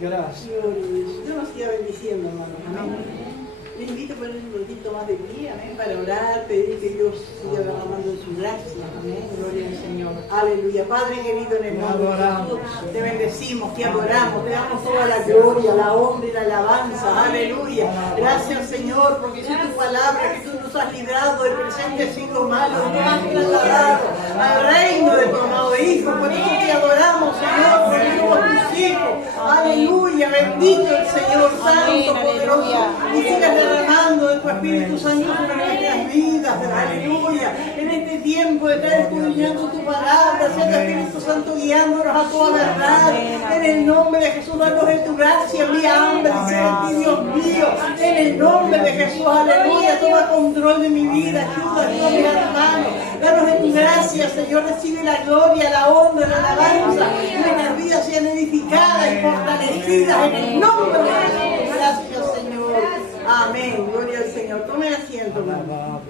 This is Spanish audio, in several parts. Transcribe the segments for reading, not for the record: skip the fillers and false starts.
Gracias. Dios nos siga bendiciendo, hermanos. Amén. Les invito a poner un ratito más de pie, amén, para orar, pedir que Dios siga derramando su gracia, amén, gloria al Señor. Aleluya. Padre querido, en el nombre de Jesús, te bendecimos, te adoramos, te damos toda la gloria, la honra y la alabanza, aleluya. Gracias, Señor, porque es tu palabra que tú nos has librado del presente siglo malo, nos has trasladado al reino de tu amado Hijo. Por eso te adoramos, Señor, porque somos tus hijos. Aleluya, bendito el Señor, santo, poderoso. Y sigas derramando de tu Espíritu Santo sobre nuestras vidas, aleluya. En este tiempo de estar escudriñando tu palabra, sea tu Espíritu Santo guiándonos a toda verdad. En el nombre de Jesús, danos de tu gracia, envía hambre y sed en ti, Dios mío. En el nombre de Jesús, aleluya, toma control de mi vida, ayuda a Dios, mis hermanos. Danos de tu gracia, Señor, recibe la gloria, la honra, la alabanza. Nuestras vidas sean edificadas y fortalecidas en el nombre de Jesús. Gracias, Señor. Amén. Gloria al Señor. Tome asiento, hermano.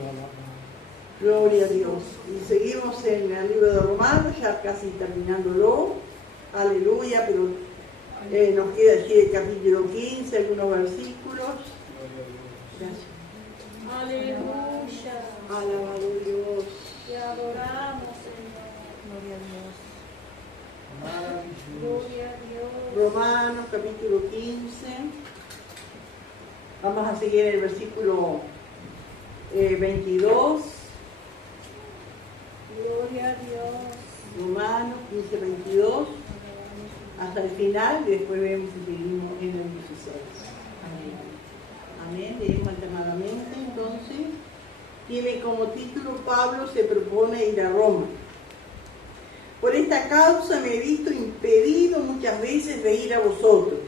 Gloria a Dios. Y seguimos en el libro de Romanos, ya casi terminándolo. Aleluya, pero nos queda aquí el capítulo 15, algunos versículos. Gracias. Aleluya. Alabado Dios. Te adoramos, Señor. Gloria a Dios. Romanos capítulo 15. Vamos a seguir el versículo 22. Gloria a Dios. Romanos 15, 22. Hasta el final y después vemos si seguimos en el 16. Amén. Amén. Leemos alternadamente entonces. Tiene como título: Pablo se propone ir a Roma. Por esta causa me he visto impedido muchas veces de ir a vosotros.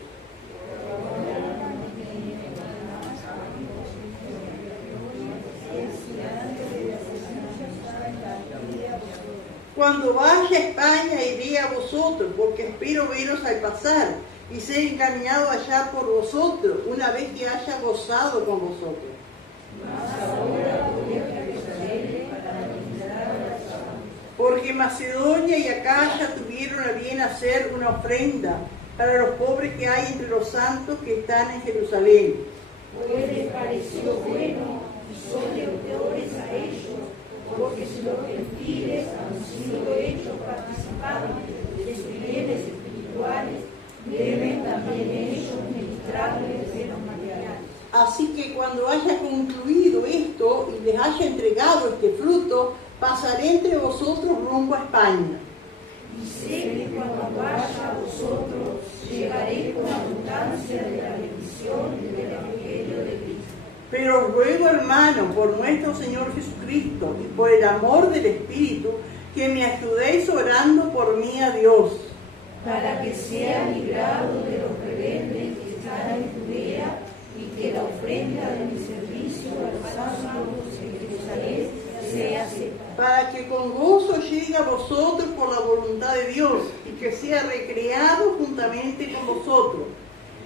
Cuando vaya a España iré a vosotros, porque espero veros al pasar y ser encaminado allá por vosotros, una vez que haya gozado con vosotros. Porque Macedonia y Acaya tuvieron a bien hacer una ofrenda para los pobres que hay entre los santos que están en Jerusalén. Pues les pareció bueno y son deudores a ellos, porque si los gentiles han sido hechos participantes de sus bienes espirituales, deben también ellos ministrarles de los materiales. Así que cuando haya concluido esto y les haya entregado este fruto, pasaré entre vosotros rumbo a España. Y sé que cuando vaya a vosotros, llegaré con abundancia de la bendición del Evangelio de Cristo. Pero os ruego, hermano, por nuestro Señor Jesucristo y por el amor del Espíritu, que me ayudéis orando por mí a Dios. Para que sea librado de los rebeldes que están en Judea y que la ofrenda de mi servicio al santo en Jerusalén sea aceptada. Para que con gozo llegue a vosotros por la voluntad de Dios y que sea recreado juntamente con vosotros.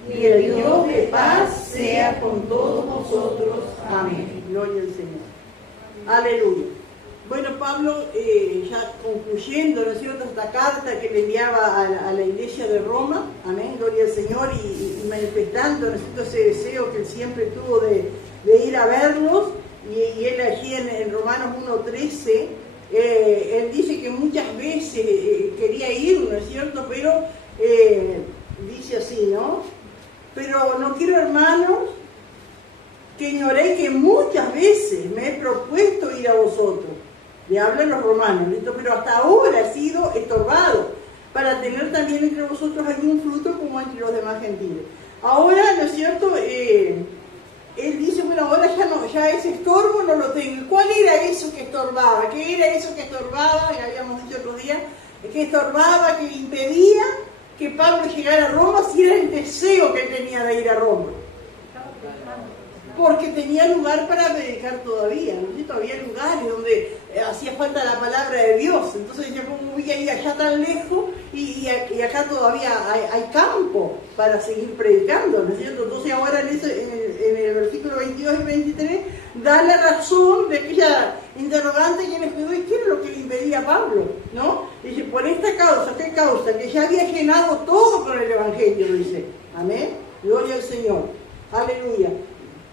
Y el Dios de paz sea con todos vosotros. Amén. Gloria al Señor. Aleluya. Bueno, Pablo, ya concluyendo, ¿no es cierto?, esta carta que le enviaba a la iglesia de Roma, amén, gloria al Señor, y manifestando, ¿no es cierto?, ese deseo que él siempre tuvo de ir a verlos, y él allí en Romanos 1:13, él dice que muchas veces quería ir, ¿no es cierto?, pero dice así, ¿no? Pero no quiero, hermanos, que ignoréis que muchas veces me he propuesto ir a vosotros. Le hablan los romanos, ¿listo? Pero hasta ahora he sido estorbado para tener también entre vosotros algún fruto como entre los demás gentiles. Ahora, ¿no es cierto? Él dice, bueno, ahora ya ese estorbo no lo tengo. ¿Cuál era eso que estorbaba? ¿Qué era eso que estorbaba? Ya habíamos dicho otro día, que estorbaba, que impedía que Pablo llegara a Roma, si era el deseo que él tenía de ir a Roma. Porque tenía lugar para predicar todavía, ¿no? Todavía lugares donde hacía falta la palabra de Dios. Entonces ya como voy a ir allá tan lejos y acá todavía hay campo para seguir predicando, ¿no es cierto? Entonces ahora en el versículo 22 y 23 da la razón de aquella interrogante que les quedó y qué era lo que le impedía a Pablo, ¿no? Dice, por esta causa, ¿qué causa? Que ya había llenado todo con el Evangelio, dice. Amén. Gloria al Señor. Aleluya.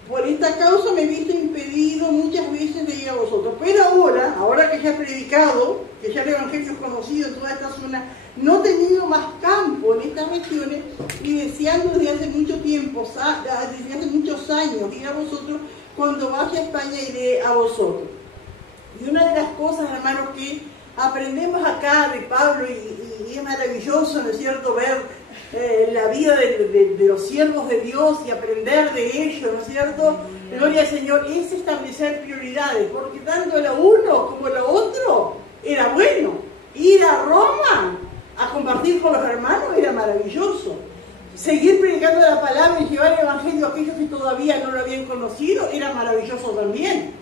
Por esta causa me he visto impedido muchas veces de ir a vosotros. Pero ahora que ya he predicado, que ya el Evangelio es conocido en toda esta zona, no he tenido más campo en estas regiones y deseando desde hace mucho tiempo, desde hace muchos años ir a vosotros, cuando vaya a España iré a vosotros. Y una de las cosas, hermanos, que aprendemos acá de Pablo, y es maravilloso, ¿no es cierto?, ver la vida de los siervos de Dios y aprender de ellos, ¿no es cierto? Gloria al Señor, es establecer prioridades, porque tanto lo uno como lo otro era bueno. Ir a Roma a compartir con los hermanos era maravilloso. Seguir predicando la palabra y llevar el Evangelio a aquellos que todavía no lo habían conocido era maravilloso también.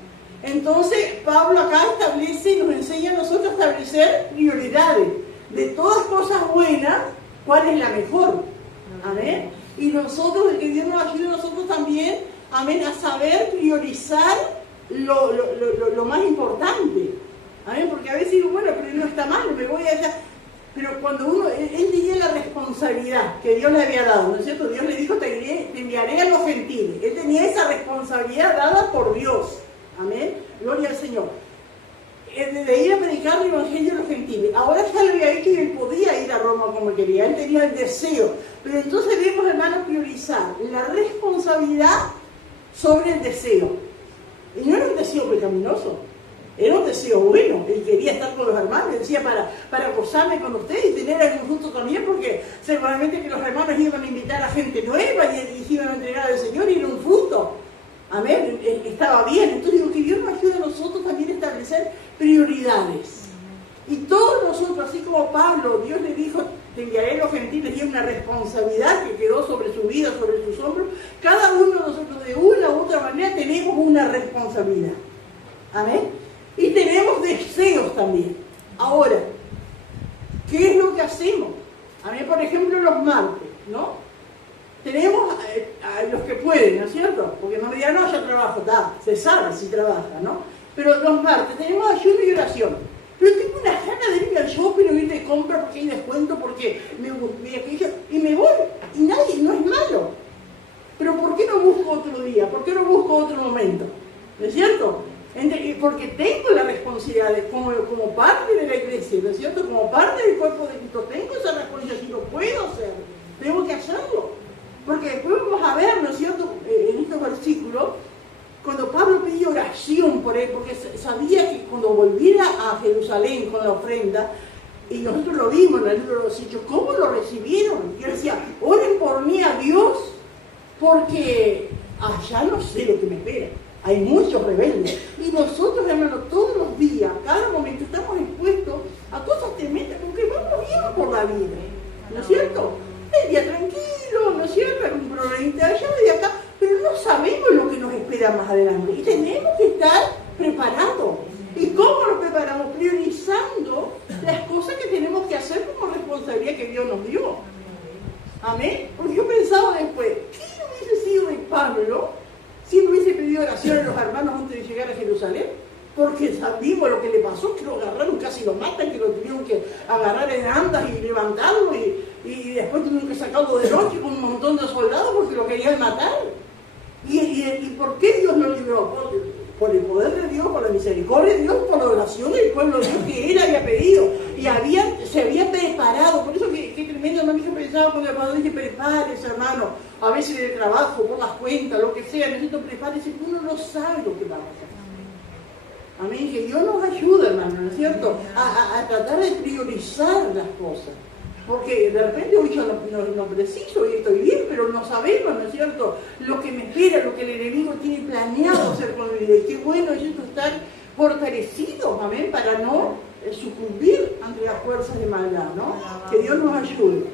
Entonces, Pablo acá establece y nos enseña a nosotros a establecer prioridades. De todas cosas buenas, ¿cuál es la mejor? Amén. Y nosotros, que Dios nos ayude a nosotros también, amén, a saber priorizar lo más importante. Amén, porque a veces digo, bueno, pero no está mal, me voy allá. Pero cuando él tenía la responsabilidad que Dios le había dado, ¿no es cierto? Dios le dijo, te enviaré a los gentiles. Él tenía esa responsabilidad dada por Dios. Amén. Gloria al Señor. De ir a predicar el Evangelio a los gentiles. Ahora ya lo había hecho y él podía ir a Roma como quería. Él tenía el deseo. Pero entonces debemos, hermanos, priorizar la responsabilidad sobre el deseo. Y no era un deseo pecaminoso. Era un deseo bueno. Él quería estar con los hermanos. Él decía, para gozarme con ustedes y tener algún fruto también, porque seguramente que los hermanos iban a invitar a gente nueva y se iban a entregar al Señor y era un fruto. Amén, estaba bien. Entonces digo que Dios nos ayude a nosotros también a establecer prioridades. Y todos nosotros, así como Pablo, Dios le dijo, te enviaré a los gentiles, y una responsabilidad que quedó sobre su vida, sobre sus hombros. Cada uno de nosotros de una u otra manera tenemos una responsabilidad. Amén. Y tenemos deseos también. Ahora, ¿qué es lo que hacemos? Amén, por ejemplo, los martes, ¿no? Tenemos a los que pueden, ¿no es cierto? Porque no me digan, no, ya trabajo, se sabe si trabaja, ¿no? Pero los martes tenemos ayuno y oración. Pero tengo una gana de irme al shopping o ir de compra porque hay descuento, porque me gusta aquello, y me voy, y nadie, no es malo. Pero ¿por qué no busco otro día? ¿Por qué no busco otro momento? ¿No es cierto? Porque tengo la responsabilidad como parte de la iglesia, ¿no es cierto? Como parte del cuerpo de Cristo, tengo esa responsabilidad, si lo puedo hacer, tengo que hacerlo. Porque después vamos a ver, ¿no es cierto?, en estos versículos, cuando Pablo pedía oración por él, porque sabía que cuando volviera a Jerusalén con la ofrenda, y nosotros lo vimos en el libro de los Hechos, ¿cómo lo recibieron? Y él decía, oren por mí a Dios, porque allá no sé lo que me espera. Hay muchos rebeldes. Y nosotros, hermanos, todos los días, cada momento, estamos expuestos a cosas tremendas, porque vamos bien por la vida, ¿no es cierto? El día tranquilo, ¿no es cierto? Algún problemita allá y acá, pero no sabemos lo que nos espera más adelante. Y tenemos que estar preparados. ¿Y cómo nos preparamos? Priorizando las cosas que tenemos que hacer como responsabilidad que Dios nos dio. Amén. Porque yo pensaba después, ¿qué hubiese sido de Pablo si no hubiese pedido oración a los hermanos antes de llegar a Jerusalén? Porque sabimos lo que le pasó, que lo agarraron, casi lo matan, que lo tuvieron que agarrar en andas y levantarlo y después tuvieron que sacarlo de noche con un montón de soldados porque lo querían matar. ¿Y por qué Dios lo libró? Por el poder de Dios, por la misericordia de Dios, por la oración del pueblo de Dios que él había pedido. Y se había preparado. Por eso que tremendo, no, yo pensaba cuando el Padre dice, prepárese, hermano. A veces en el trabajo, por las cuentas, lo que sea, necesito prepárese, uno no sabe lo que va a pasar. Amén, que Dios nos ayuda, hermano, ¿no es cierto? A tratar de priorizar las cosas. Porque de repente hoy yo no preciso y estoy bien, pero no sabemos, ¿no es cierto? Lo que me espera, lo que el enemigo tiene planeado hacer con mi vida. Y qué bueno es esto estar fortalecidos, amén, para no sucumbir ante las fuerzas de maldad, ¿no? Que Dios nos ayude.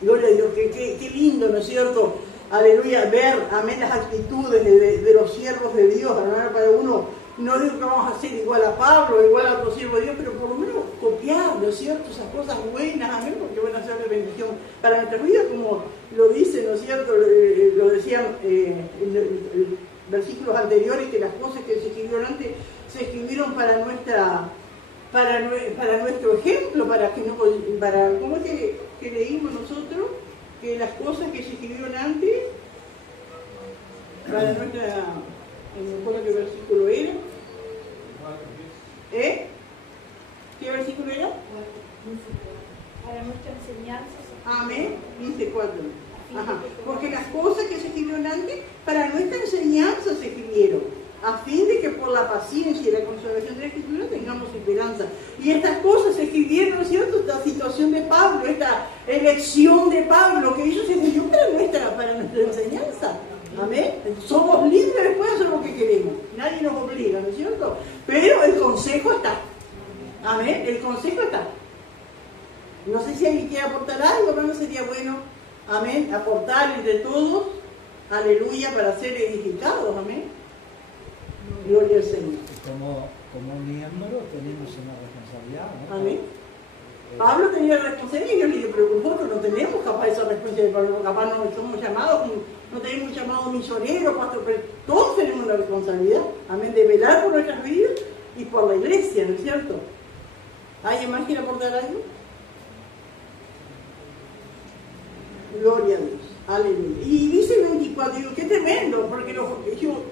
Gloria a Dios, qué lindo, ¿no es cierto? Aleluya, ver, amén, las actitudes de los siervos de Dios, hermano, para uno. No digo que vamos a ser igual a Pablo, igual a otro siervo de Dios, pero por lo menos copiar, ¿no es cierto? Esas cosas buenas, amén, porque van a ser de bendición para nuestra vida, como lo dice, ¿no es cierto? Lo decían versículos anteriores que las cosas que se escribieron antes se escribieron para nuestro ejemplo, ¿cómo es que leímos nosotros? Que las cosas que se escribieron antes, para nuestra, no me acuerdo qué versículo era. ¿Qué versículo era? Para nuestra enseñanza. Amén, 15:4. Ajá. Porque las cosas que se escribieron antes, para nuestra enseñanza se escribieron, a fin de que por la paciencia y la consolación de la Escritura tengamos esperanza. Y estas cosas se escribieron, ¿no es cierto? Esta situación de Pablo, esta elección de Pablo, que ellos se escribió para nuestra enseñanza. Amén. Somos libres después de hacer lo que queremos. Nadie nos obliga, ¿no es cierto? Pero el consejo está. Amén. El consejo está. No sé si alguien quiere aportar algo, pero no sería bueno, amén, aportar entre todos, aleluya, para ser edificados, amén. Gloria al Señor. Como miembro tenemos una responsabilidad, ¿no? Amén. Pablo tenía la responsabilidad y yo le digo, pero nosotros no tenemos capaz esa responsabilidad, capaz no somos llamados, no tenemos llamados misioneros, pastor, pero todos tenemos una responsabilidad, amén, de velar por nuestras vidas y por la iglesia, ¿no es cierto? ¿Alguien más quiere aportar algo? Gloria a Dios, aleluya. Y dice el 24, digo, qué tremendo, porque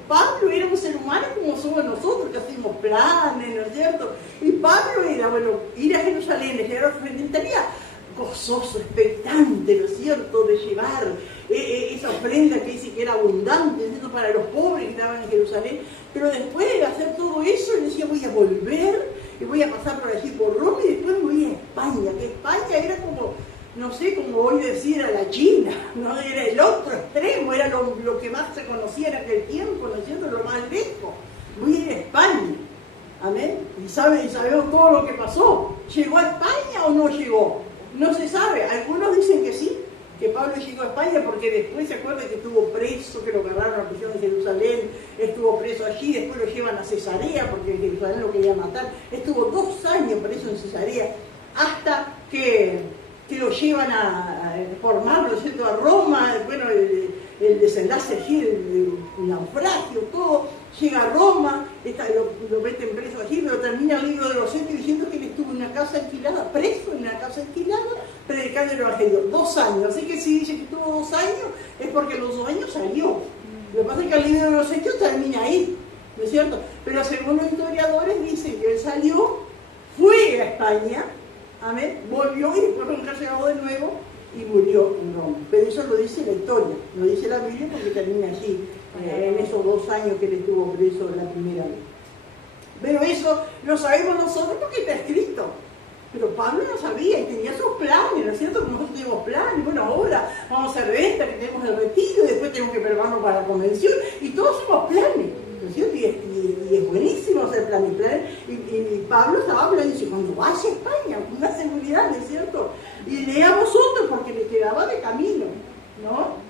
Pablo era un ser humano como somos nosotros, que hacemos planes, ¿no es cierto? Y Pablo era, bueno, ir a Jerusalén, llegar a su ofrenda, estaría gozoso, expectante, ¿no es cierto?, de llevar esa ofrenda que dice que era abundante, ¿no es cierto?, para los pobres que estaban en Jerusalén. Pero después de hacer todo eso, él decía, voy a volver y voy a pasar por allí por Roma y después voy a España, que España era como, no sé, como hoy decir a la China, no era el otro extremo, era lo que más se conocía en aquel tiempo, ¿no es cierto?, lo más lejos. Voy a ir a España, amén, y sabemos todo lo que pasó. ¿Llegó a España o no llegó? No se sabe, algunos dicen que sí, que Pablo llegó a España porque después se acuerda que estuvo preso, que lo agarraron a la prisión de Jerusalén, estuvo preso allí, después lo llevan a Cesarea porque en Jerusalén lo quería matar, estuvo 2 años preso en Cesarea, hasta que lo llevan a formarlo, ¿cierto?, a Roma, bueno, el desenlace allí, el naufragio, todo, llega a Roma, lo meten preso allí, pero termina el libro de los Hechos diciendo que él estuvo en una casa alquilada, preso en una casa alquilada, predicando el Evangelio, 2 años, así que si dice que estuvo 2 años, es porque los 2 años salió. Lo que pasa es que el libro de los Hechos termina ahí, ¿no es cierto? Pero según los historiadores dicen que él salió, fue a España, amén, volvió y después nunca llegó de nuevo y murió en Roma. Pero eso lo dice la historia, lo dice la Biblia porque termina allí, en esos 2 años que él estuvo preso la primera vez. Pero eso lo sabemos nosotros porque está escrito. Pero Pablo no sabía y tenía sus planes, ¿no es cierto? Como nosotros tenemos planes, bueno, ahora vamos a hacer esta, que tenemos el retiro, y después tenemos que prepararnos para la convención, y todos somos planes, ¿no es cierto? Y es buenísimo hacer planes. Y Pablo estaba hablando y dice, cuando vaya a España, con una seguridad, ¿no es cierto? Y lea a vosotros, porque le quedaba de camino, ¿no?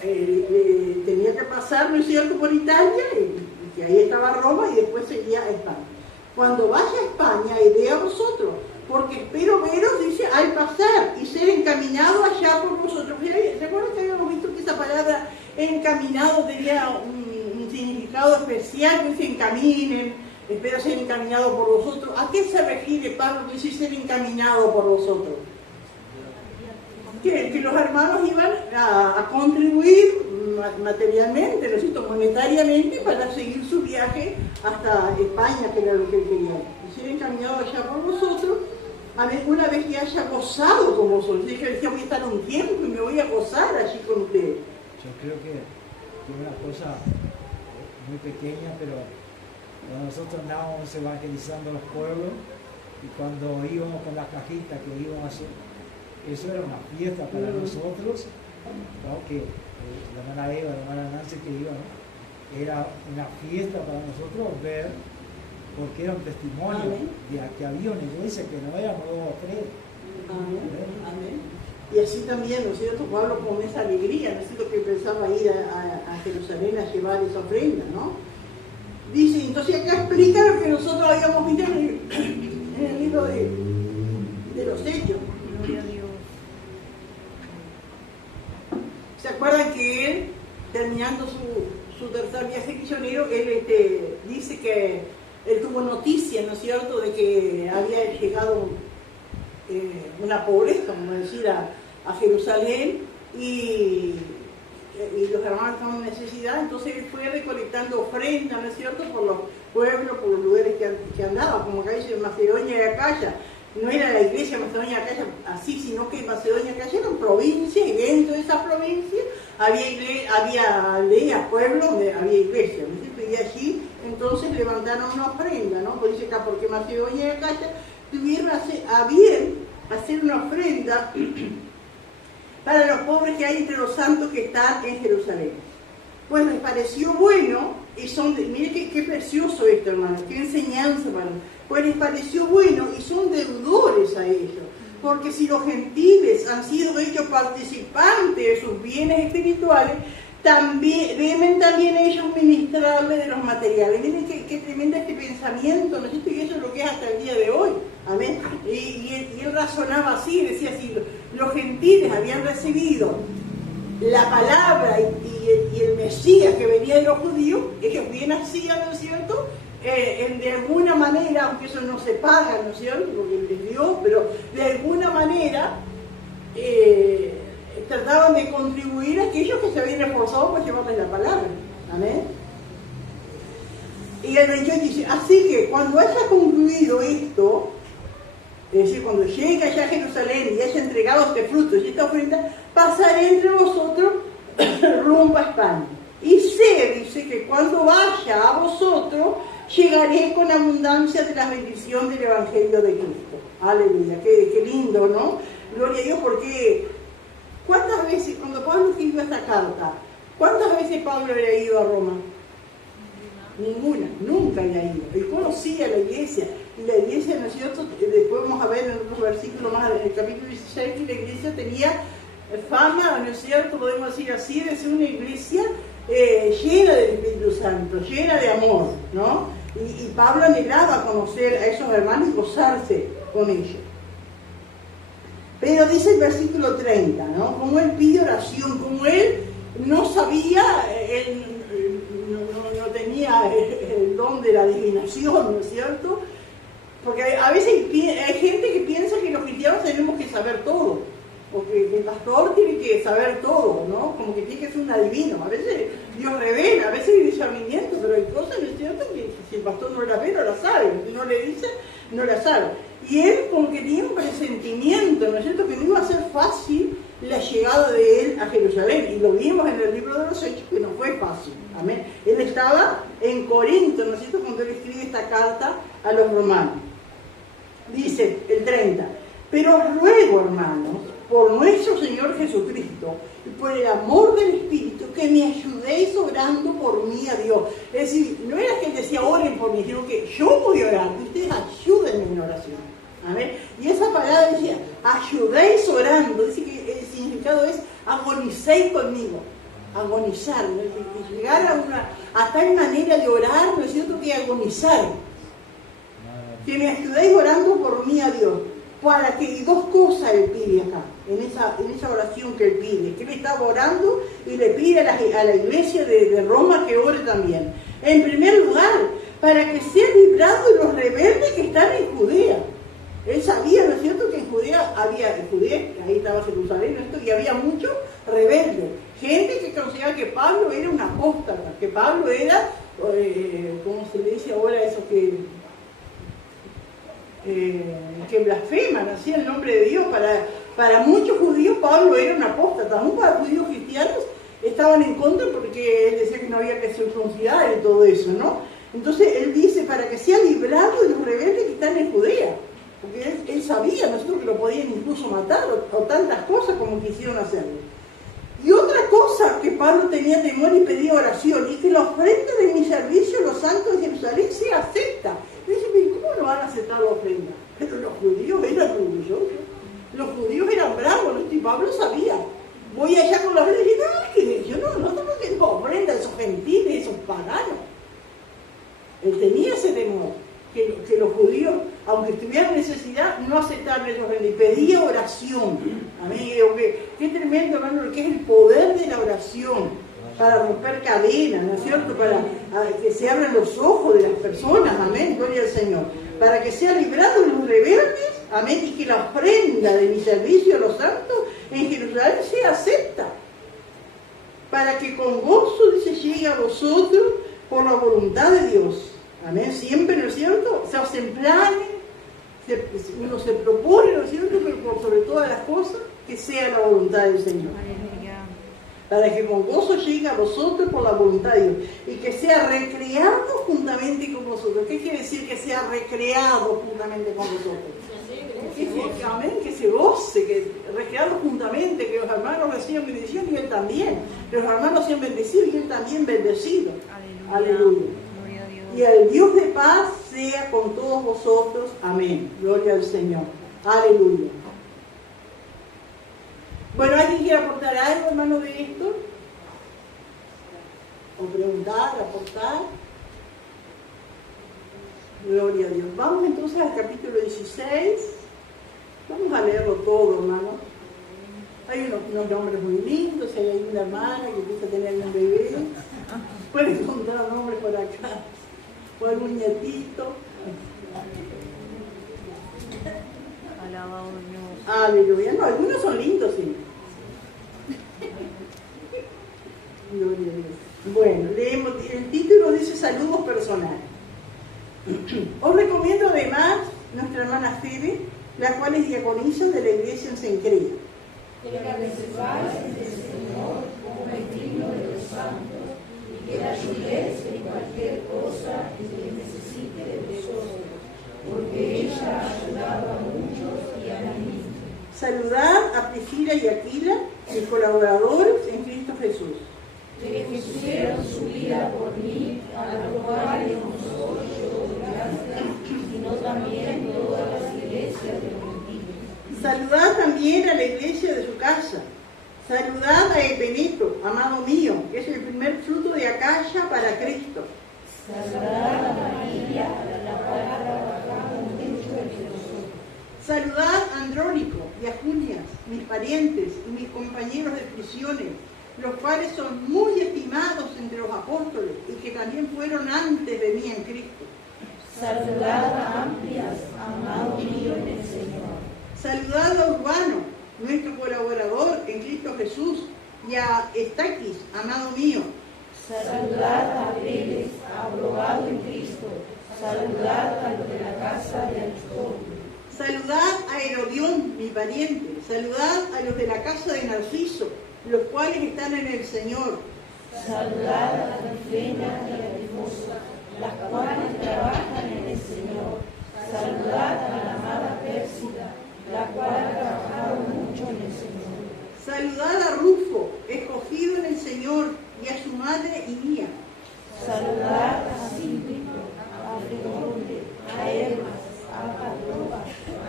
Tenía que pasar, ¿no es cierto?, por Italia, y que ahí estaba Roma, y después seguía a España. Cuando vaya a España, iré a vosotros, porque espero veros, dice, al pasar y ser encaminado allá por vosotros. ¿Recuerdan que habíamos visto que esa palabra encaminado tenía un significado especial? Que dice encaminen, espero ser encaminado por vosotros. ¿A qué se refiere Pablo que dice ser encaminado por vosotros? Que los hermanos iban a contribuir materialmente, ¿no es cierto?, monetariamente, para seguir su viaje hasta España, que era lo que él quería. Y ser encaminado allá por vosotros, una vez que haya gozado con vosotros. Yo decía, voy a estar un tiempo y me voy a gozar allí con ustedes. Yo creo que es una cosa muy pequeña, pero cuando nosotros andábamos evangelizando los pueblos y cuando íbamos con las cajitas que íbamos a hacer, eso era una fiesta para nosotros, ¿no? Que la hermana Eva, la hermana Nancy que iba, ¿no? Era una fiesta para nosotros ver, porque era un testimonio. Amén. De que había una iglesia que no éramos 2 o 3. Amén. Amén. Y así también, ¿no es cierto?, Pablo con esa alegría, ¿no es cierto?, que pensaba ir a Jerusalén a llevar esa ofrenda, ¿no? Dice, entonces acá explica lo que nosotros habíamos visto en el libro de los Hechos. Gloria a Dios. ¿Se acuerdan que él, terminando su tercer viaje misionero, él dice que él tuvo noticia, ¿no es cierto?, de que había llegado una pobreza, como decir, a Jerusalén, y los hermanos estaban en necesidad. Entonces él fue recolectando ofrendas, ¿no es cierto?, por los pueblos, por los lugares que andaba, como acá dice Macedonia y Acaya. No era la iglesia Macedonia y Acaya así, sino que Macedonia y Acaya eran provincias, y dentro de esas provincias había aldeas, pueblos donde había iglesia, ¿no es cierto? Y allí entonces levantaron una ofrenda, ¿no? Pues dice acá, porque Macedonia y Acaya tuvieron a bien hacer una ofrenda para los pobres que hay entre los santos que están en Jerusalén. Pues les pareció bueno, y mire qué precioso esto, hermano, qué enseñanza para nosotros. Pues les pareció bueno y son deudores a ellos, porque si los gentiles han sido hechos participantes de sus bienes espirituales, deben también ellos ministrarles de los materiales. Miren qué tremendo este pensamiento, ¿no es cierto? Y eso es lo que es hasta el día de hoy. Amén. Y él razonaba así, decía así: los gentiles habían recibido la palabra y el Mesías que venía de los judíos, ellos bien hacían, ¿no es cierto?, de alguna manera, aunque eso no se paga, ¿no es cierto?, porque les dio, pero de alguna manera trataban de contribuir a aquellos que se habían esforzado por llevarles la palabra. Amén. Y el 28 dice: así que cuando haya concluido esto, es decir, cuando llegue allá a Jerusalén y haya entregado este fruto y esta ofrenda, pasaré entre vosotros rumbo a España. Y dice que cuando vaya a vosotros, llegaré con abundancia de la bendición del Evangelio de Cristo. Aleluya, qué lindo, ¿no? Gloria a Dios, porque ¿cuántas veces, cuando Pablo escribió esta carta, cuántas veces Pablo había ido a Roma? Ninguna, nunca había ido. Él conocía la iglesia, y la iglesia, ¿no es cierto?, después vamos a ver en otros versículos más, en el capítulo 16, que la iglesia tenía fama, ¿no es cierto?, podemos decir así, de ser una iglesia llena del Espíritu Santo, llena de amor, ¿no? Y Pablo anhelaba conocer a esos hermanos y gozarse con ellos. Pero dice el versículo 30, ¿no?, como él pide oración, como él no sabía, él no tenía el don de la adivinación, ¿no es cierto? Porque a veces hay gente que piensa que los cristianos tenemos que saber todo, porque el pastor tiene que saber todo, ¿no? Como que tiene que ser un adivino. A veces Dios revela, a veces hay discernimiento, pero hay cosas, ¿no es cierto?, que si el pastor no la ve, no la sabe, si no le dice, no la sabe. Y él como que tenía un presentimiento, ¿no es cierto?, que no iba a ser fácil la llegada de él a Jerusalén, y lo vimos en el libro de los Hechos, que no fue fácil. Amén. Él estaba en Corinto, ¿no es cierto?, cuando él escribe esta carta a los romanos. Dice el 30: pero os ruego, hermanos, por nuestro Señor Jesucristo y por el amor del Espíritu, que me ayudéis orando por mí a Dios. Es decir, no era que él decía oren por mí, sino que yo voy a orar, ustedes ayúdenme en oración. Amén. Y esa palabra decía, ayudéis orando, dice que el significado es agonicéis conmigo. Agonizar, ¿no? Llegar a tal manera de orar, ¿no es cierto?, que agonizar. Que me ayudéis orando por mí a Dios. Para que, y dos cosas él pide acá, en esa oración que él pide, que él estaba orando y le pide a la iglesia de Roma que ore también. En primer lugar, para que sea librado de los rebeldes que están en Judea. Él sabía, ¿no es cierto?, que en Judea, ahí estaba Jerusalén, ¿no es cierto?, y había muchos rebeldes. Gente que consideraba que Pablo era un apóstata, que Pablo era, ¿cómo se le dice ahora eso que blasfeman así el nombre de Dios? Para muchos judíos Pablo era un apóstata, aún para judíos cristianos estaban en contra, porque él decía que no había que circuncidar y todo eso, ¿no? Entonces él dice, para que sea librado de los rebeldes que están en Judea, porque él sabía, nosotros, que lo podían incluso matar, o tantas cosas como quisieron hacerlo. Y otra cosa que Pablo tenía temor y pedía oración, y que la ofrenda de mi servicio a los santos de Jerusalén sea acepta. Y dice, ¿cómo no van a aceptar la ofrenda? Pero los judíos eran orgullosos, los judíos eran bravos, ¿no? Y Pablo sabía. Voy allá con la ofrenda y dice, yo no estamos haciendo ofrenda de esos gentiles, esos paganos. Él tenía ese temor, que los judíos, aunque tuvieran necesidad, no aceptaran esa ofrenda, y pedía oración. Amén. Qué tremendo, hermano, lo que es el poder de la oración. para romper cadenas, ¿no es cierto? Para que se abran los ojos de las personas, amén, gloria al Señor. Para que sea librado de los rebeldes, amén, y que la ofrenda de mi servicio a los santos en Jerusalén sea acepta. Para que con gozo, dice, llegue a vosotros por la voluntad de Dios. Amén, siempre, ¿no es cierto? Se hacen planes, uno se propone, ¿no es cierto? Pero por sobre todas las cosas, que sea la voluntad del Señor. Para que con gozo llegue a vosotros por la voluntad de Dios y que sea recreado juntamente con vosotros. ¿Qué quiere decir que sea recreado juntamente con vosotros? Amén, que se goce, que recreado juntamente, que los hermanos reciban bendición y él también, que los hermanos sean bendecidos y él también bendecido. Aleluya. Y el Dios de paz sea con todos vosotros. Amén. Gloria al Señor. Aleluya. Bueno, ¿alguien quiere aportar algo, hermano, de esto? O preguntar, aportar. Gloria a Dios. Vamos entonces al capítulo 16. Vamos a leerlo todo, hermano. Hay unos nombres muy lindos. Hay una hermana que empieza a tener un bebé. Puede encontrar nombres por acá. O algún nietito. Alabado Dios. Aleluya. No, algunos son lindos, sí. Gloria a Dios. Bueno, leemos. El título dice saludos personales. Os recomiendo además nuestra hermana Febe, la cual es diaconisa de la iglesia en Sencrea. Que la recibáis del Señor como el digno de los santos y que la ayudéis en cualquier cosa en que necesite de vosotros, porque ella ha ayudado a muchos y a mí. Saludad a Priscila y Aquila, mis colaboradores en Cristo Jesús. Que pusieron su vida por mí, a los cuales no soy yo gracias, sino también todas las iglesias de los gentiles. Saludad también a la iglesia de su casa. Saludad a Epeneto, amado mío, que es el primer fruto de Acaya para Cristo. Saludad a María, a la cual trabajamos mucho entre nosotros. Saludad a Andrónico y a Junias, mis parientes y mis compañeros de prisiones, los cuales son muy estimados entre los apóstoles y que también fueron antes de mí en Cristo. Saludad a Amplias, amado mío en el Señor. Saludad a Urbano, nuestro colaborador en Cristo Jesús, y a Estaquis, amado mío. Saludad a Pérez, aprobado en Cristo. Saludad a los de la casa de Aristóbulo. Saludad a Herodión, mi pariente. Saludad a los de la casa de Narciso, los cuales están en el Señor. Saludad a Trifena y a Trifosa, las cuales trabajan en el Señor. Saludad a la amada Pérsida, la cual ha trabajado mucho en el Señor. Saludad a Rufo, escogido en el Señor, y a su madre y mía. Saludad a Símplico, a Fregonte, a Hermas, a Patroba,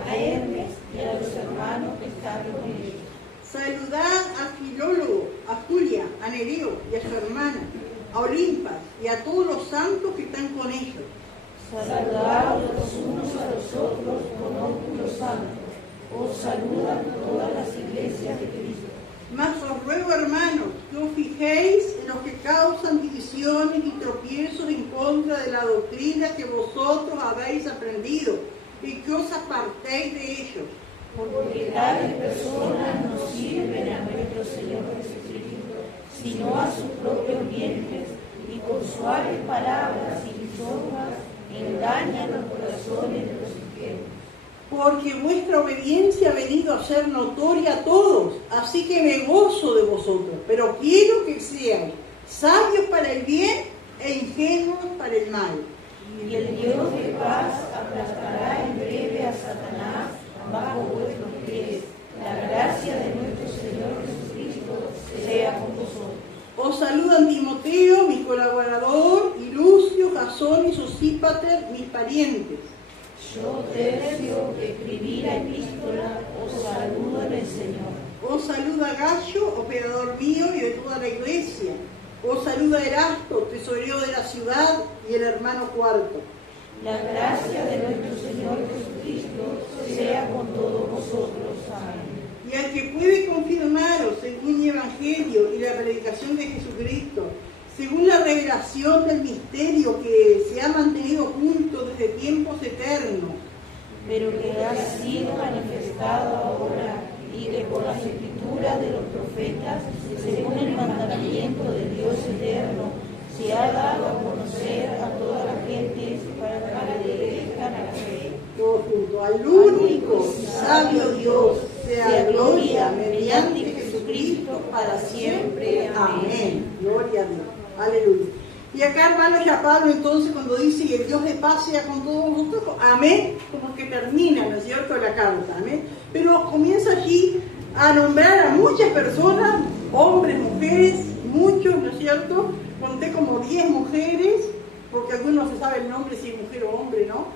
a Hermes y a los hermanos que están con ellos. Saludad a Filólogo, a Julia, a Nereo y a su hermana, a Olimpas y a todos los santos que están con ellos. Saludad los unos a los otros con ósculo santo. Os saludan todas las iglesias de Cristo. Mas os ruego, hermanos, que os fijéis en los que causan divisiones y tropiezos en contra de la doctrina que vosotros habéis aprendido, y que os apartéis de ellos. Porque tales personas no sirven a nuestro Señor Jesucristo, sino a sus propios vientres, y con suaves palabras y lisonjas engañan los corazones de los infieles. Porque vuestra obediencia ha venido a ser notoria a todos, así que me gozo de vosotros, pero quiero que sean sabios para el bien e ingenuos para el mal. Y el Dios de paz aplastará en breve a Satanás bajo vuestros pies. La gracia de nuestro Señor Jesucristo sea con vosotros. Os saludan Timoteo, mi colaborador, y Lucio, Jasón y Sosípater, mis parientes. Yo, Tercio, que escribí la epístola, os saludo en el Señor. Os saluda Gallo, operador mío y de toda la iglesia. Os saluda Erasto, tesorero de la ciudad, y el hermano Cuarto. La gracia de nuestro Señor Jesucristo sea con todos vosotros. Amén. Y al que puede confirmaros según mi evangelio, Evangelio y la predicación de Jesucristo, según la revelación del misterio que se ha mantenido junto desde tiempos eternos, pero que ha sido manifestado ahora y que por las escrituras de los profetas, según el mandamiento de Dios eterno, se ha dado a conocer a todas las gentes para que obedezcan a la fe. Todo junto, al único y sabio Dios, sea gloria mediante Jesucristo para siempre. Amén. Gloria a Dios. Aleluya. Y acá, hermanos, ya Pablo entonces cuando dice que el Dios de paz sea con todos vosotros, amén, como que termina, ¿no es cierto?, la carta, amén. Pero comienza allí a nombrar a muchas personas, hombres, mujeres, muchos, ¿no es cierto? Conté como 10 mujeres, porque algunos no se sabe el nombre si es mujer o hombre, ¿no?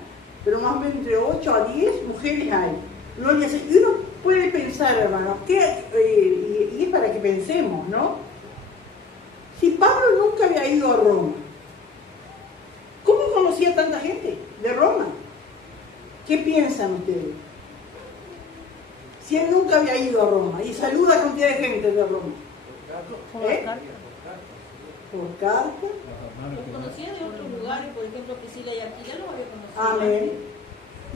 Pero más o menos entre 8 a 10 mujeres hay. Gloria a Dios. Y uno puede pensar, hermanos, y es para que pensemos, ¿no? Si Pablo nunca había ido a Roma, ¿cómo conocía a tanta gente de Roma? ¿Qué piensan ustedes? Si él nunca había ido a Roma y saluda a cantidad de gente de Roma. Por carta. Los conocía de otros lugares, por ejemplo, Priscila y Aquila los había conocido. Amén.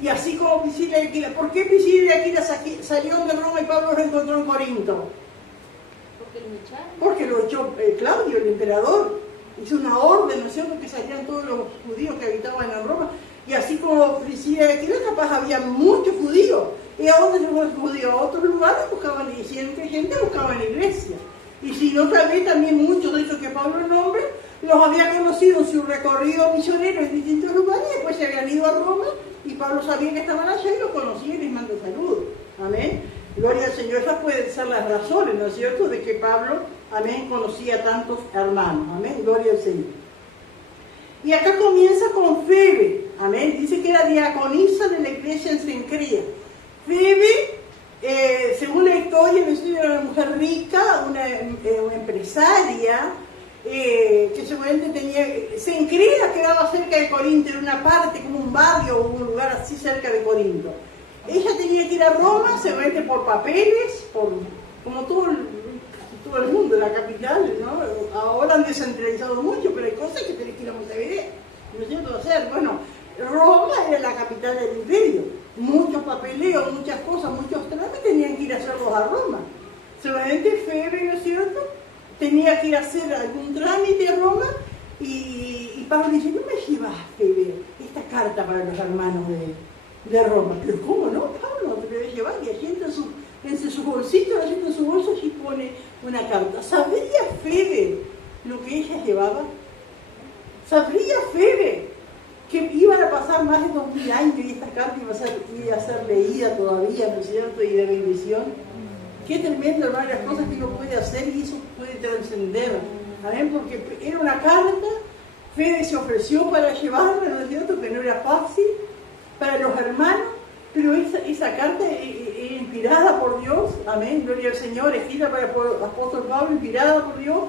Y así como Priscila y Aquila. ¿Por qué Priscila y Aquila salieron de Roma y Pablo los encontró en Corinto? Porque los echaron. Porque lo echó Claudio, el emperador. Hizo una orden, ¿no es cierto?, que salían todos los judíos que habitaban en Roma. Y así como Priscila y Aquila, capaz había muchos judíos. ¿Y a dónde se fueron los judíos? A otros lugares buscaban, y si eran creyentes, buscaban iglesia. Y si no, tal vez también muchos de esos que Pablo nombra los había conocido en su recorrido misionero en distintos lugares, y después se habían ido a Roma y Pablo sabía que estaban allá y los conocía y les mandó saludos. Amén. Gloria al Señor. Esas pueden ser las razones, ¿no es cierto?, de que Pablo, amén, conocía a tantos hermanos. Amén. Gloria al Señor. Y acá comienza con Febe. Amén. Dice que era diaconisa de la iglesia en Cencrea. Febe, según la historia, era una mujer rica, una empresaria, que seguramente Cencrea quedaba cerca de Corinto, era una parte, como un barrio o un lugar así cerca de Corinto. Ella tenía que ir a Roma, seguramente por papeles, como todo el mundo, la capital, ¿no? Ahora han descentralizado mucho, pero hay cosas que tenés que ir a Montevideo, ¿no es cierto? Hacer, bueno, Roma era la capital del imperio, muchos papeleos, muchas cosas, muchos trámites tenían que ir a hacerlos a Roma. Seguramente Febe, ¿no es cierto?, tenía que ir a hacer algún trámite a Roma y Pablo dice, ¿no me llevas, Febe, esta carta para los hermanos de Roma? Pero ¿cómo no, Pablo? Te lo voy a llevar. Y allí en su bolsito, allí en su bolso, allí pone una carta. ¿Sabría Febe lo que ella llevaba? ¿Sabría Febe que iban a pasar más de 2000 años y esta carta iba a ser leída todavía, ¿no es cierto?, y de bendición? Qué tremendo, hermano, las cosas que uno puede hacer y eso puede trascender. ¿Saben? Porque era una carta, Febe se ofreció para llevarla, ¿no es cierto?, que no era fácil para los hermanos, pero esa carta era inspirada por Dios, amén, gloria al Señor, escrita para el apóstol Pablo, inspirada por Dios,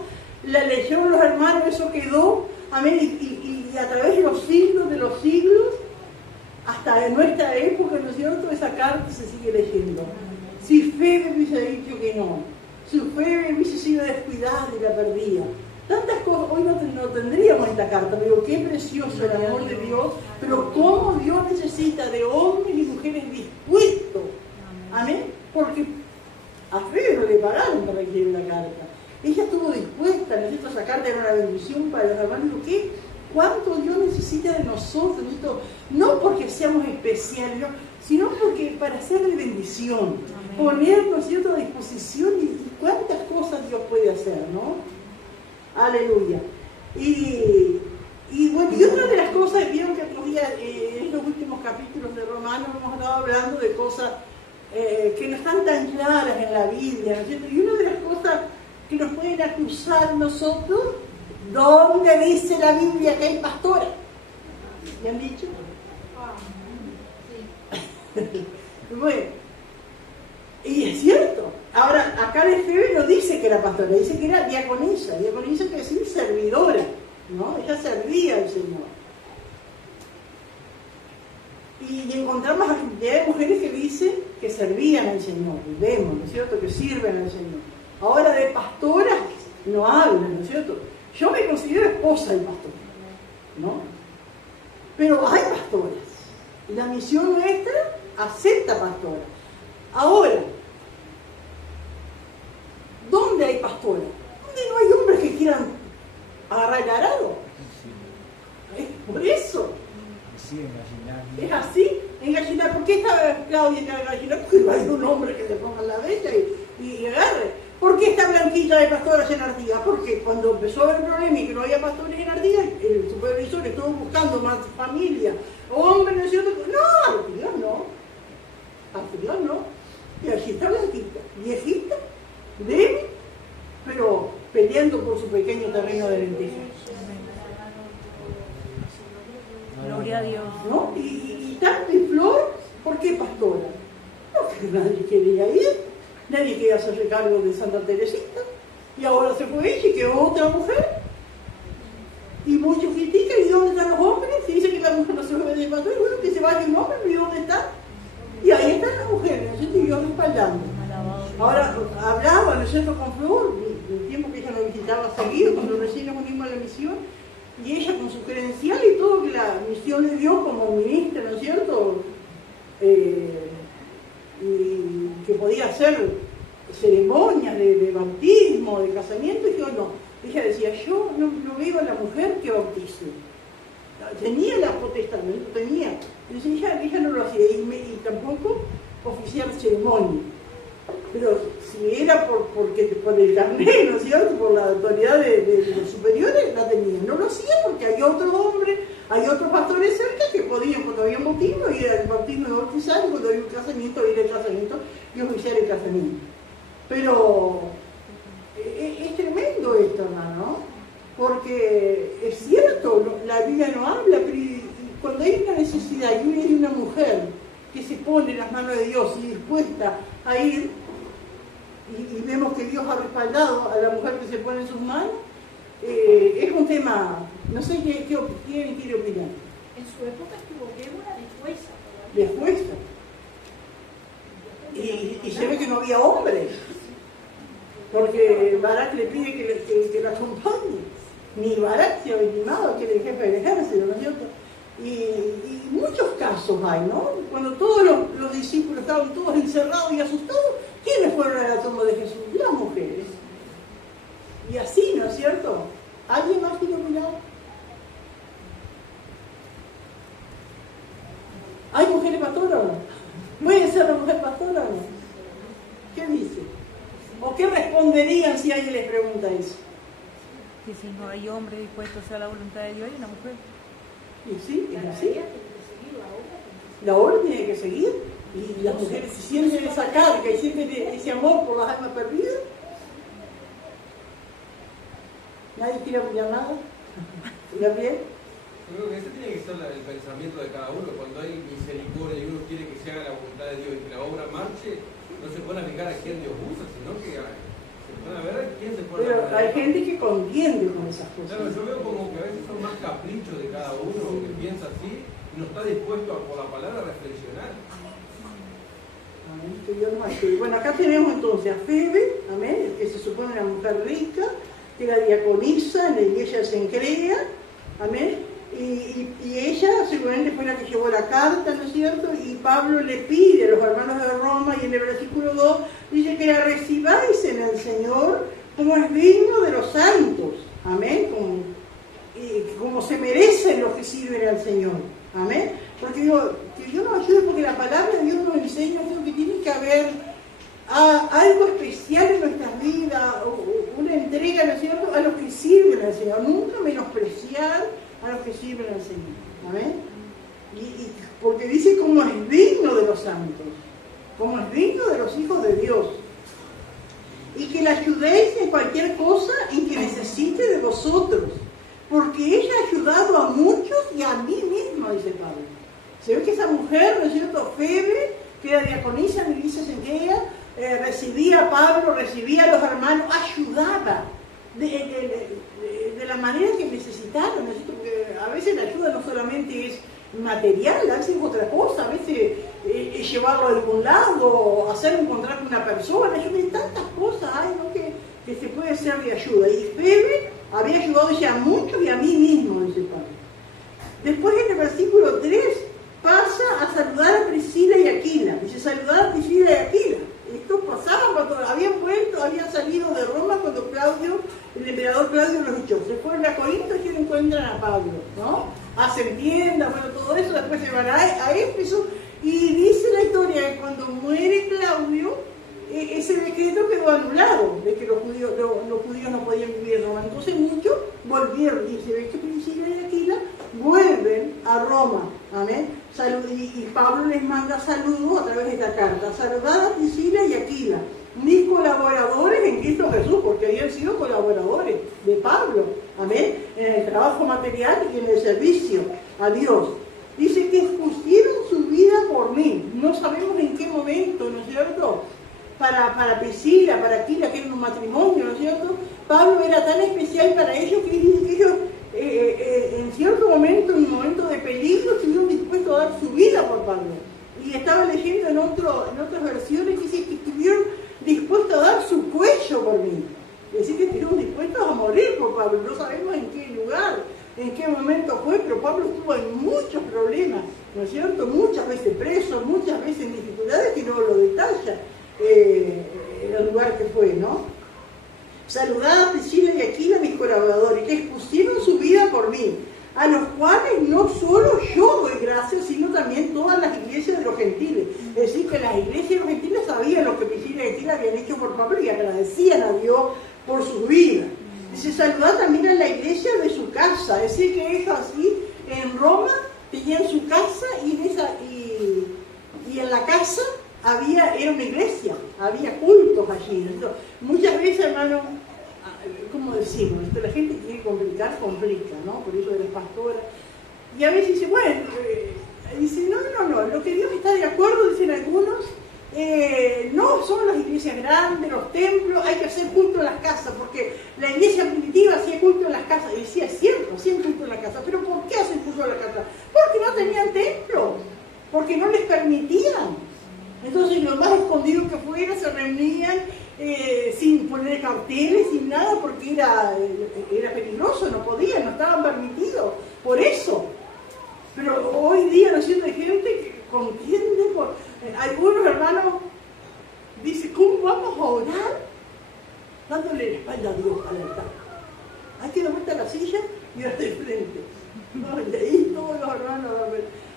la leyeron los hermanos, eso quedó, amén, y a través de los siglos, hasta en nuestra época, ¿no es cierto?, esa carta se sigue leyendo. Si Febe hubiese dicho que no, si Febe hubiese sido descuidada y la perdía, tantas cosas, hoy no tendríamos esta carta, pero qué precioso el amor de Dios, pero cómo Dios necesita de hombres y mujeres dispuestos, amén, porque a Febe no le pagaron para que escribiera una carta, ella estuvo dispuesta, necesito esa carta, era una bendición para los hermanos, ¿qué? ¿Cuánto Dios necesita de nosotros? No porque seamos especiales, sino porque para ser de bendición, ponernos, ¿cierto?, a disposición y cuántas cosas Dios puede hacer, ¿no? Aleluya. Y bueno, y otra de las cosas, vieron que otros días, en los últimos capítulos de Romanos hemos estado hablando de cosas que no están tan claras en la Biblia, ¿no es cierto? Y una de las cosas que nos pueden acusar nosotros, ¿dónde dice la Biblia que hay pastores? ¿Me han dicho? Bueno, y es cierto. Ahora, acá de Febe no dice que era pastora, dice que era diaconisa. Diaconisa quiere decir servidora, ¿no? Ella servía al Señor. Y encontramos a cantidad de mujeres que dicen que servían al Señor, vemos, ¿no es cierto?, que sirven al Señor. Ahora de pastoras no hablan, ¿no es cierto? Yo me considero esposa del pastor, ¿no? Pero hay pastoras. Y la misión nuestra acepta pastoras. Ahora, ¿dónde hay pastoras? ¿Dónde no hay hombres que quieran agarrar el arado? Es por eso. Sí, imaginar. Es así, en Gallinar. ¿Por qué está Claudia en Gallinar? Porque no hay un hombre que le ponga la vela y agarre. ¿Por qué está Blanquita de pastoras en Artigas? Porque cuando empezó a haber problemas y que no había pastores en Artigas, el supervisor estuvo buscando más familia, hombres, ¿no es cierto? No, Artigas no. Artigas no. Y allí está Blanquita, viejita, débil, pero peleando por su pequeño terreno de lentejas. Gloria a Dios. ¿No? Y tanto y flor, ¿por qué pastora? Porque nadie quería ir, nadie quería hacerse cargo de Santa Teresita, y ahora se fue ella y quedó otra mujer. Y muchos critican, ¿y dónde están los hombres? Se dice que la mujer no se ve de pastor, bueno, que se vaya un hombre, ¿y dónde está? Y ahí están las mujeres, ¿no es cierto? Y yo respaldando. Ahora, hablaba, ¿no es cierto?, con Flor, el tiempo que ella nos visitaba seguido, cuando recién nos unimos a la misión, y ella con su credencial y todo que la misión le dio como ministra, ¿no es cierto?, y que podía hacer ceremonias de bautismo, de casamiento, y yo no. Ella decía, yo no veo a la mujer que bautice. Tenía la potestad, ¿no? Tenía. Entonces ella no lo hacía, y tampoco oficiar ceremonia. Pero si era por el carnet, ¿no es cierto?, por la autoridad de los superiores, la tenía. No lo hacía porque hay otro hombre, hay otros pastores cerca que podían, cuando había un bautismo, ir al bautismo de bautizar, y cuando había un casamiento, ir al casamiento y oficiar el casamiento. Pero es tremendo esto, hermano, porque es cierto, la Biblia no habla, pero cuando hay una necesidad y hay una mujer que se pone en las manos de Dios y dispuesta a ir, y vemos que Dios ha respaldado a la mujer que se pone en sus manos, es un tema, no sé quién quiere opinar. En su época estuvo Débora De de jueza. jueza. Y se ve que no había hombres, porque Barak le pide que la acompañe. Ni Barak se había animado, que era el jefe del ejército, ¿no es cierto? Y muchos casos hay, ¿no? Cuando todos los discípulos estaban todos encerrados y asustados, ¿quiénes fueron a la tumba de Jesús? Las mujeres. Y así, ¿no es cierto? ¿Alguien más quiere opinar? ¿Hay mujeres pastoras o no? ¿Puede ser la mujer pastora o no? ¿Qué dice? ¿O qué responderían si alguien les pregunta eso? Que si no hay hombre dispuesto a hacer la voluntad de Dios, hay una mujer. Y sí, es así. La orden tiene que seguir. Y las mujeres se sienten esa carga y sienten ese amor por las almas perdidas. ¿Nadie quiere opinar nada? ¿Gabriel? Yo creo que ese tiene que ser el pensamiento de cada uno. Cuando hay misericordia y uno quiere que se haga la voluntad de Dios y que la obra marche, no se pone a fijar a quién Dios usa, sino que se pone a ver quién se pone. Pero hay gente que contiende con esas cosas. Claro, yo veo como que a veces son más caprichos de cada uno que piensa así y no está dispuesto por la palabra a reflexionar. Amén, que Dios nos ayude. Bueno, acá tenemos entonces a Febe, amén, que se supone una mujer rica, que era diaconisa en la iglesia de Cencrea, amén, y ella seguramente fue la que llevó la carta, ¿no es cierto? Y Pablo le pide a los hermanos de Roma, y en el versículo 2 dice que la recibáis en el Señor como es digno de los santos, amén, como se merecen los que sirven al Señor, amén. Porque digo, que Dios nos ayude, porque la palabra de Dios nos enseña que tiene que haber algo especial en nuestras vidas, una entrega, ¿no es cierto?, a los que sirven al Señor, nunca menospreciar a los que sirven al Señor, ¿amén? Y porque dice como es digno de los santos, como es digno de los hijos de Dios, y que la ayudéis en cualquier cosa en que necesite de vosotros, porque ella ha ayudado a muchos y a mí misma, dice Pablo. Se ve que esa mujer, ¿no es cierto?, Febe, que era diaconisa en la iglesia de Cencrea, recibía a Pablo, recibía a los hermanos, ayudaba de la manera que necesitaron, ¿no es cierto? Porque a veces la ayuda no solamente es material, a veces es otra cosa, a veces es llevarlo a algún lado, hacer encontrar con una persona, tantas cosas hay, ¿no? que se puede ser de ayuda. Y Febe había ayudado ya a muchos y a mí mismo, dice Pablo. Después en el versículo 3 pasa a saludar a Priscila y Aquila. Dice, saludar a Priscila y Aquila. Esto pasaba cuando habían vuelto, habían salido de Roma cuando Claudio, el emperador Claudio los echó. Se fueron a Corinto y se encuentran a Pablo, ¿no? Hacen tiendas, bueno, todo eso, después se van a Éfeso. Y dice la historia que cuando muere Claudio, ese decreto quedó anulado, de que los judíos no podían vivir en Roma. Entonces muchos volvieron, y se ve que Priscila y Aquila vuelven a Roma. Amén. Y Pablo les manda saludos a través de esta carta. Saludad a Priscila y Aquila, mis colaboradores en Cristo Jesús, porque habían sido colaboradores de Pablo. Amén. En el trabajo material y en el servicio a Dios. Dice que expusieron su vida por mí. No sabemos en qué momento, ¿no es cierto? Para Priscila, para Aquila, que era un matrimonio, ¿no es cierto? Pablo era tan especial para ellos que ellos en cierto momento, en un momento de peligro, estuvieron dispuestos a dar su vida por Pablo. Y estaba leyendo en otras versiones que dice que estuvieron dispuestos a dar su cuello por mí. Es decir, que estuvieron dispuestos a morir por Pablo. No sabemos en qué lugar, en qué momento fue, pero Pablo estuvo en muchos problemas, ¿no es cierto? Muchas veces preso, muchas veces en dificultades, que no lo detalla el lugar que fue, ¿no? Saludad a Priscila y Aquila, mis colaboradores, que expusieron su vida por mí, a los cuales no solo yo doy gracias, sino también todas las iglesias de los gentiles. Es decir, que las iglesias de los gentiles sabían lo que Priscila y Aquila habían hecho por Pablo y agradecían a Dios por sus vidas. Dice, saludad también a la iglesia de su casa. Es decir, que ellos así en Roma tenían su casa y en la casa era una iglesia, había cultos allí. Entonces, muchas veces, hermano, ¿cómo decimos? Esto, la gente quiere complica, ¿no? Por eso de las pastoras. Y a veces dice, bueno, dice, no, lo que Dios está de acuerdo, dicen algunos, no son las iglesias grandes, los templos, hay que hacer culto en las casas, porque la iglesia primitiva hacía culto en las casas. Y decía, es cierto, hacían culto en las casas, pero ¿por qué hacen culto en las casas? Porque no tenían templo, porque no les permitían. Entonces, lo más escondido que fuera, se reunían sin poner carteles, sin nada, porque era peligroso, no podían, no estaban permitidos, por eso. Pero hoy día, ¿no es cierto?, hay gente que contiende por... algunos hermanos dicen, ¿cómo vamos a orar? Dándole la espalda a Dios al altar. Hay que dar vuelta a la silla y orar de frente. ¿No? Y ahí todos los hermanos...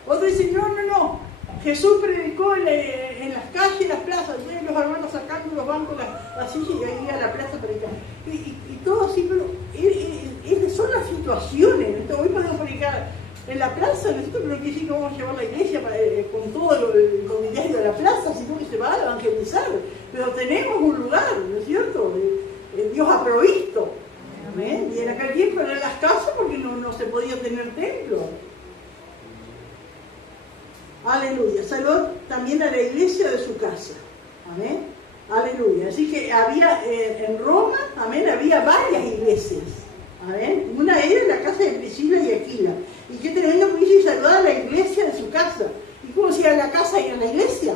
Otros dicen, no. Jesús predicó en las calles, en las plazas, los hermanos sacando los bancos, la silla y ahí a la plaza predicar. Y todo así, pero son las situaciones. Entonces, hoy podemos predicar en la plaza, pero no quiere decir que vamos a llevar la iglesia con todo el mobiliario de la plaza, sino que se va a evangelizar. Pero tenemos un lugar, ¿no es cierto? Dios ha provisto. ¿Amén? Y en aquel tiempo eran las casas porque no se podía tener templo. Aleluya. Salud también a la iglesia de su casa. Amén. Aleluya. Así que había en Roma, amén, había varias iglesias. Amén. Una era la casa de Priscila y Aquila. Y qué tremendo que dice saludar a la iglesia de su casa. ¿Y cómo se llama la casa y a la iglesia?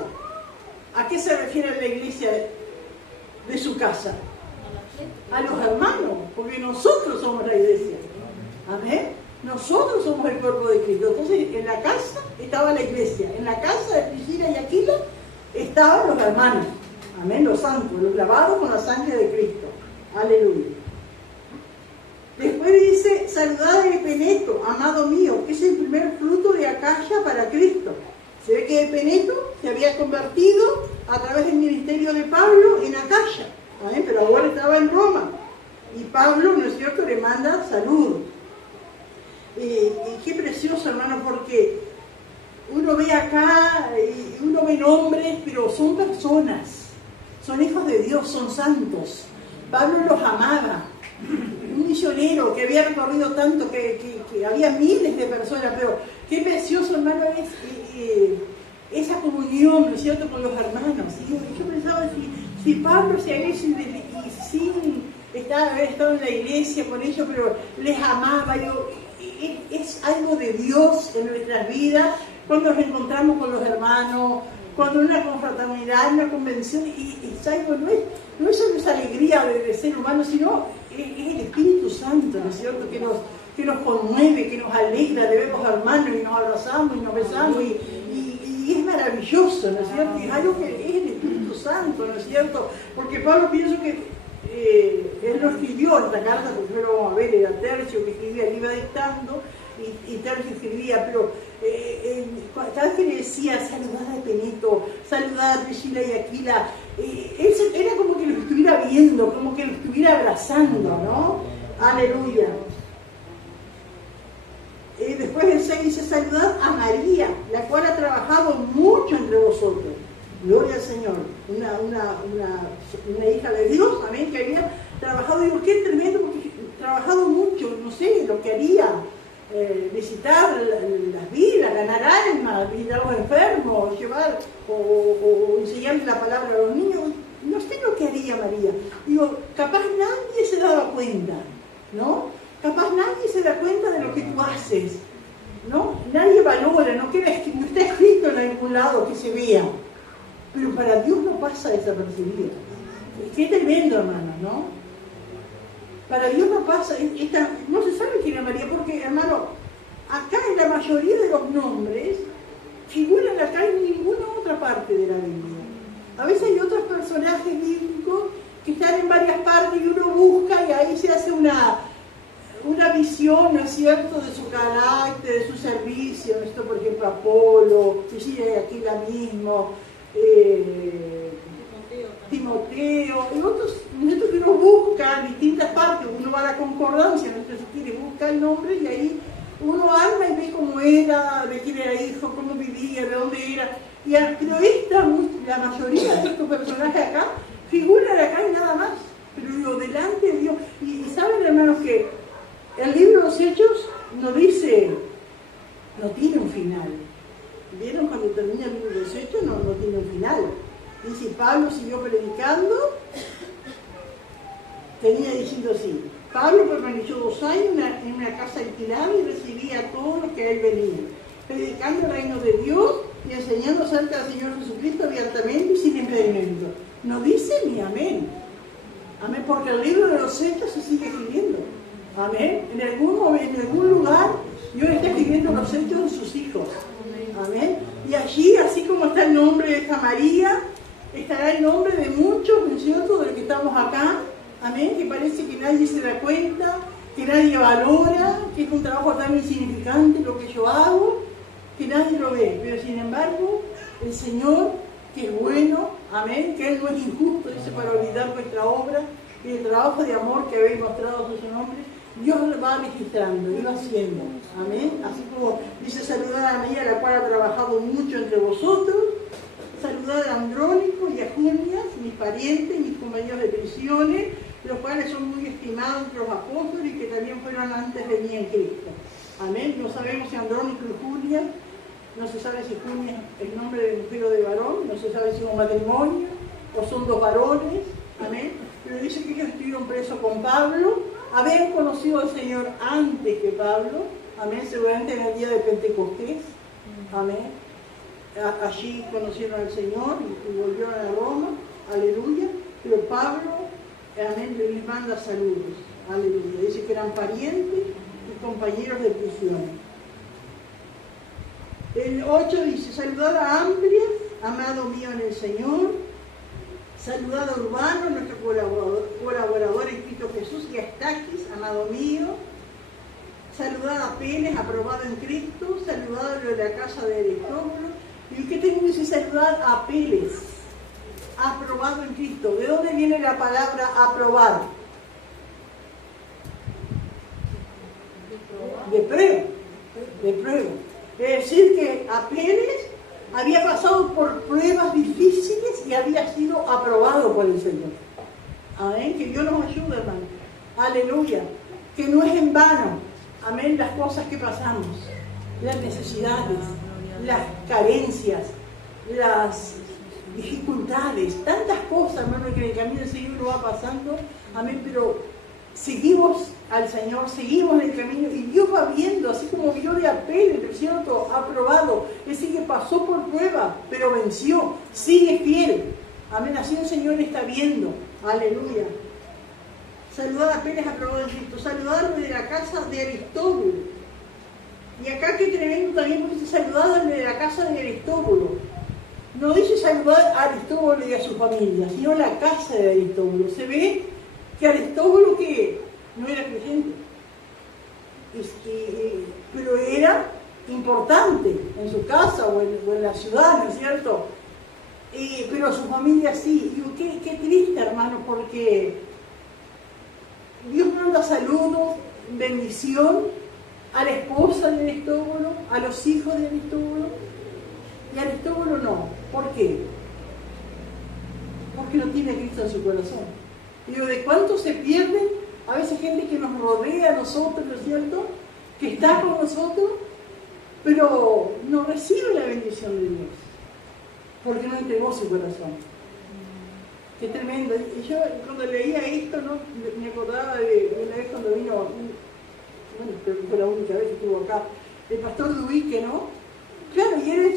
¿A qué se refiere la iglesia de su casa? A los hermanos, porque nosotros somos la iglesia. Amén. Nosotros somos el cuerpo de Cristo. Entonces, en la casa estaba la iglesia. En la casa de Priscila y Aquila estaban los hermanos. Amén, los santos, los lavados con la sangre de Cristo. Aleluya. Después dice, saludad a Epeneto, amado mío, que es el primer fruto de Acaya para Cristo. Se ve que Epeneto se había convertido a través del ministerio de Pablo en Acaya. Amén, pero ahora estaba en Roma. Y Pablo, ¿no es cierto?, le manda saludos. Qué precioso, hermano, porque uno ve acá y uno ve nombres, pero son personas, son hijos de Dios, son santos. Pablo los amaba, un misionero que había recorrido tanto, que había miles de personas, pero qué precioso, hermano, es esa comunión, ¿no es cierto?, con los hermanos. Y yo pensaba, si Pablo se había sin estaba en la iglesia con ellos, pero les amaba, es algo de Dios en nuestras vidas, cuando nos encontramos con los hermanos, cuando en una confraternidad, en una convención, y algo, no es solo esa alegría de ser humano, sino es el Espíritu Santo, ¿no es cierto?, que nos conmueve, que nos alegra de ver los hermanos y nos abrazamos y nos besamos y es maravilloso, ¿no es cierto? Y es algo que es el Espíritu Santo, ¿no es cierto? Porque Pablo, pienso que él no escribió esta carta, porque primero vamos a ver, era Tercio que escribía, él iba dictando y Tercio escribía, pero cada vez que le decía saludad a Epeneto, saludad a Priscila y Aquila, era como que lo estuviera viendo, como que lo estuviera abrazando, ¿no? Aleluya. Después el 6 dice saludad a María, la cual ha trabajado mucho entre vosotros. Gloria al Señor, una hija de Dios, amén, que había trabajado, digo, qué tremendo, porque trabajado mucho, no sé, lo que haría, visitar las vidas, ganar almas, visitar a los enfermos, llevar o enseñarles la palabra a los niños, no sé lo que haría María. Digo, capaz nadie se daba cuenta, ¿no? Capaz nadie se da cuenta de lo que tú haces, ¿no? Nadie valora, no está escrito en algún lado que se vea. Pero para Dios no pasa desapercibido. Qué tremendo, hermano, ¿no? Para Dios no pasa, no se sabe quién es María, porque, hermano, acá en la mayoría de los nombres figuran acá en ninguna otra parte de la Biblia. A veces hay otros personajes bíblicos que están en varias partes y uno busca y ahí se hace una visión, ¿no es cierto?, de su carácter, de su servicio. Esto, por ejemplo, Apolo, Aquila mismo, Timoteo, y otros que uno busca en distintas partes, uno va a la concordancia, no sé si quiere, busca el nombre y ahí uno arma y ve cómo era, de quién era hijo, cómo vivía, de dónde era. Pero la mayoría de estos personajes acá figuran acá y nada más, pero digo, delante de Dios. Y saben, hermanos, que el libro de los Hechos no tiene un final. ¿Vieron cuando termina el libro de los Hechos? No tiene un final. Dice, Pablo siguió predicando, tenía diciendo así, Pablo permaneció 2 años en una casa alquilada y recibía a todos los que a él venían, predicando el reino de Dios y enseñando acerca del Señor Jesucristo abiertamente y sin impedimento. No dice ni amén. Amén, porque el libro de los Hechos se sigue escribiendo. Amén. En algún lugar Dios está escribiendo los hechos de sus hijos. Amén. Y allí, así como está el nombre de esta María, estará el nombre de muchos, ¿no es cierto?, de los que estamos acá. Amén. Que parece que nadie se da cuenta, que nadie valora, que es un trabajo tan insignificante lo que yo hago, que nadie lo ve. Pero sin embargo, el Señor, que es bueno, amén, que Él no es injusto, dice, para olvidar nuestra obra y el trabajo de amor que habéis mostrado a su nombre, Dios lo va registrando y va haciendo. Amén. Así como dice, saludar a María, la cual ha trabajado mucho entre vosotros. Saludar a Andrónico y a Junias, mis parientes, mis compañeros de prisiones, los cuales son muy estimados entre los apóstoles y que también fueron antes de mí en Cristo. Amén. No sabemos si Andrónico y Junias, no se sabe si Junias es nombre de mujer o de varón, no se sabe si es un matrimonio o son 2 varones. Amén. Pero dice que ellos estuvieron presos con Pablo, habían conocido al Señor antes que Pablo, amén, seguramente en el día de Pentecostés, amén. Allí conocieron al Señor y volvieron a Roma, aleluya. Pero Pablo, amén, les manda saludos, aleluya. Dice que eran parientes y compañeros de prisión. El 8 dice, saludad a Amplia, amado mío en el Señor. Saludad a Urbano, nuestro colaborador en Cristo Jesús, y a Estaquis, amado mío. Saludad a Peles, aprobado en Cristo. Saludad a de la casa de Aristóbulo. ¿Y qué tengo que decir? Saludad a Peles, aprobado en Cristo. ¿De dónde viene la palabra aprobar? De prueba. Es decir, que a Peles había pasado por pruebas difíciles y había sido aprobado por el Señor. Amén. Que Dios nos ayude, hermano. Aleluya. Que no es en vano. Amén. Las cosas que pasamos, las necesidades, las carencias, las dificultades, tantas cosas, hermano, que en el camino del Señor uno va pasando. Amén. Pero seguimos al Señor, seguimos en el camino y Dios va viendo, así como vio de Apel, el cierto, ha probado, es decir, que pasó por prueba, pero venció, sigue fiel. Amén, así el Señor está viendo. Aleluya. Saludad a Apel, aprobado en Cristo. Saludad de la casa de Aristóbulo. Y acá qué tremendo también, porque dice saludad de la casa de Aristóbulo. No dice saludar a Aristóbulo y a su familia, sino la casa de Aristóbulo. Se ve que Aristóbulo que no era creyente, pero era importante en su casa o en la ciudad, ¿no es cierto? Pero su familia sí. Y qué triste, hermano, porque Dios manda saludos, bendición a la esposa de Aristóbulo, a los hijos de Aristóbulo, y a Aristóbulo no. ¿Por qué? Porque no tiene a Cristo en su corazón. Digo, ¿de cuántos se pierden? A veces gente que nos rodea a nosotros, ¿no es cierto? Que está con nosotros, pero no recibe la bendición de Dios, porque no entregó su corazón. Qué tremendo. Y yo cuando leía esto, ¿no? Me acordaba de una vez cuando vino, bueno, creo que fue la única vez que estuvo acá, el pastor Duique, ¿no? Claro, y él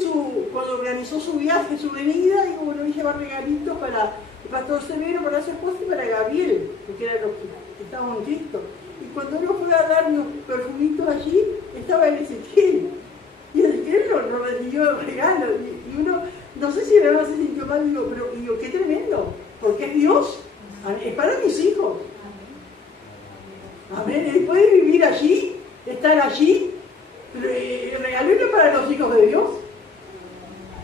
cuando organizó su viaje, su venida, y bueno, iba a llevar regalitos para el pastor Severo, para su esposa y para Gabriel, porque eran los que estaban en Cristo. Y cuando uno fue a dar unos perfumitos allí, estaba el Ezequiel. Y Ezequiel lo recibió el regalo. Y uno, no sé si además se sintió mal, pero digo, qué tremendo, porque es Dios, es para mis hijos. Amén. Él puede vivir allí, estar allí, pero el regalo era para los hijos de Dios.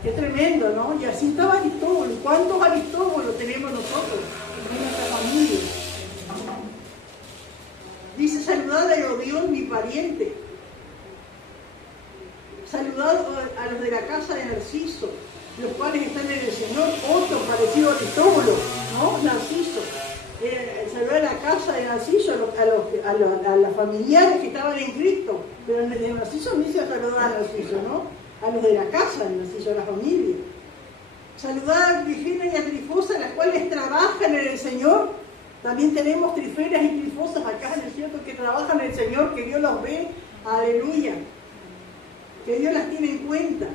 Qué tremendo, ¿no? Y así estaba Aristóbulo. ¿Cuántos Aristóbulos tenemos nosotros en nuestra familia? Dice, saludad a Herodión, mi pariente. Saludad a los de la casa de Narciso, los cuales están en el Señor. Otro parecido a Aristóbulo, ¿no? Narciso. Saludar a la casa de Narciso, a los familiares que estaban en Cristo. Pero en el de Narciso no dice saludar a Narciso, ¿no? A los de la casa de Narciso, a la familia. Saludar a Trifena y a Trifosa, las cuales trabajan en el Señor. También tenemos Trifenas y Trifosas acá, ¿no es cierto?, que trabajan en el Señor, que Dios los ve. Aleluya. Que Dios las tiene en cuenta.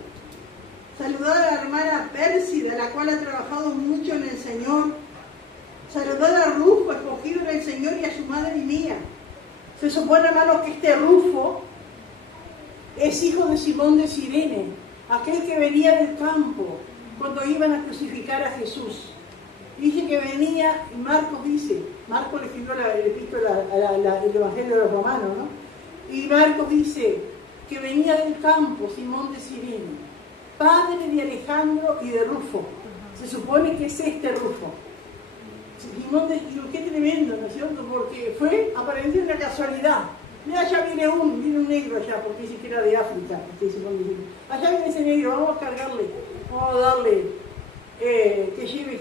Saludar a la hermana Pérsida, la cual ha trabajado mucho en el Señor. Saludar a Rufo, escogido en el Señor, y a su madre y mía. Se supone, hermanos, que este Rufo es hijo de Simón de Cirene, aquel que venía del campo cuando iban a crucificar a Jesús. Dice que venía, y Marcos le escribió el Evangelio de los Romanos, ¿no? Y Marcos dice que venía del campo Simón de Cirene, padre de Alejandro y de Rufo. Se supone que es este Rufo. Simón de Cirene, qué tremendo, ¿no es cierto? Porque fue aparentemente una casualidad. Mira, allá viene un negro allá, porque dice que era de África. Allá viene ese negro, vamos a cargarle, vamos a darle que lleve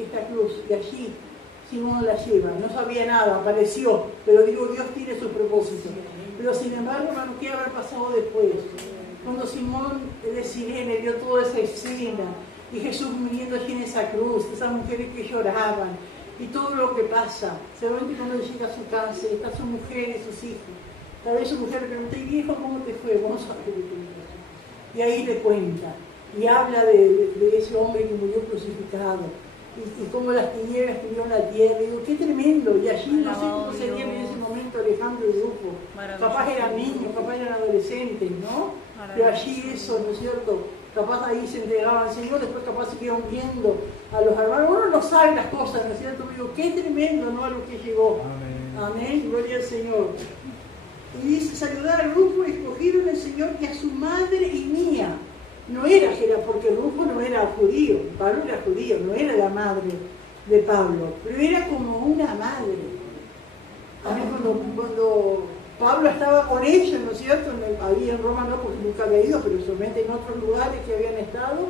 esta cruz. Y allí Simón la lleva, no sabía nada, apareció, pero digo, Dios tiene su propósito. Pero sin embargo, hermano, ¿qué habrá pasado después? Cuando Simón de Cirene vio toda esa escena, y Jesús muriendo allí en esa cruz, esas mujeres que lloraban, y todo lo que pasa, seguramente cuando llega a su casa, está su mujer y sus hijos. Tal vez su mujer le pregunta, ¿y viejo cómo te fue? Vamos a ver qué te cuenta. Y ahí le cuenta, y habla de ese hombre que murió crucificado, y cómo las tinieblas tuvieron la tierra. Y digo, qué tremendo. Y allí, no sé cómo serían en ese momento Alejandro y Rufo. Capaz eran niños, capaz eran adolescentes, ¿no? Pero allí eso, ¿no es cierto? Capaz ahí se entregaban al Señor, después capaz se quedaron viendo a los hermanos. Uno no sabe las cosas, ¿no es cierto? Digo, qué tremendo, ¿no? A lo que llegó. Amén, gloria al Señor. Y dice, saludar al Rufo escogido en el Señor y a su madre y mía. No era porque Rufo no era judío, Pablo era judío, no era la madre de Pablo, pero era como una madre. Amén, cuando Pablo estaba con ellos, ¿no es cierto? Ahí en Roma no, porque nunca había ido, pero solamente en otros lugares que habían estado.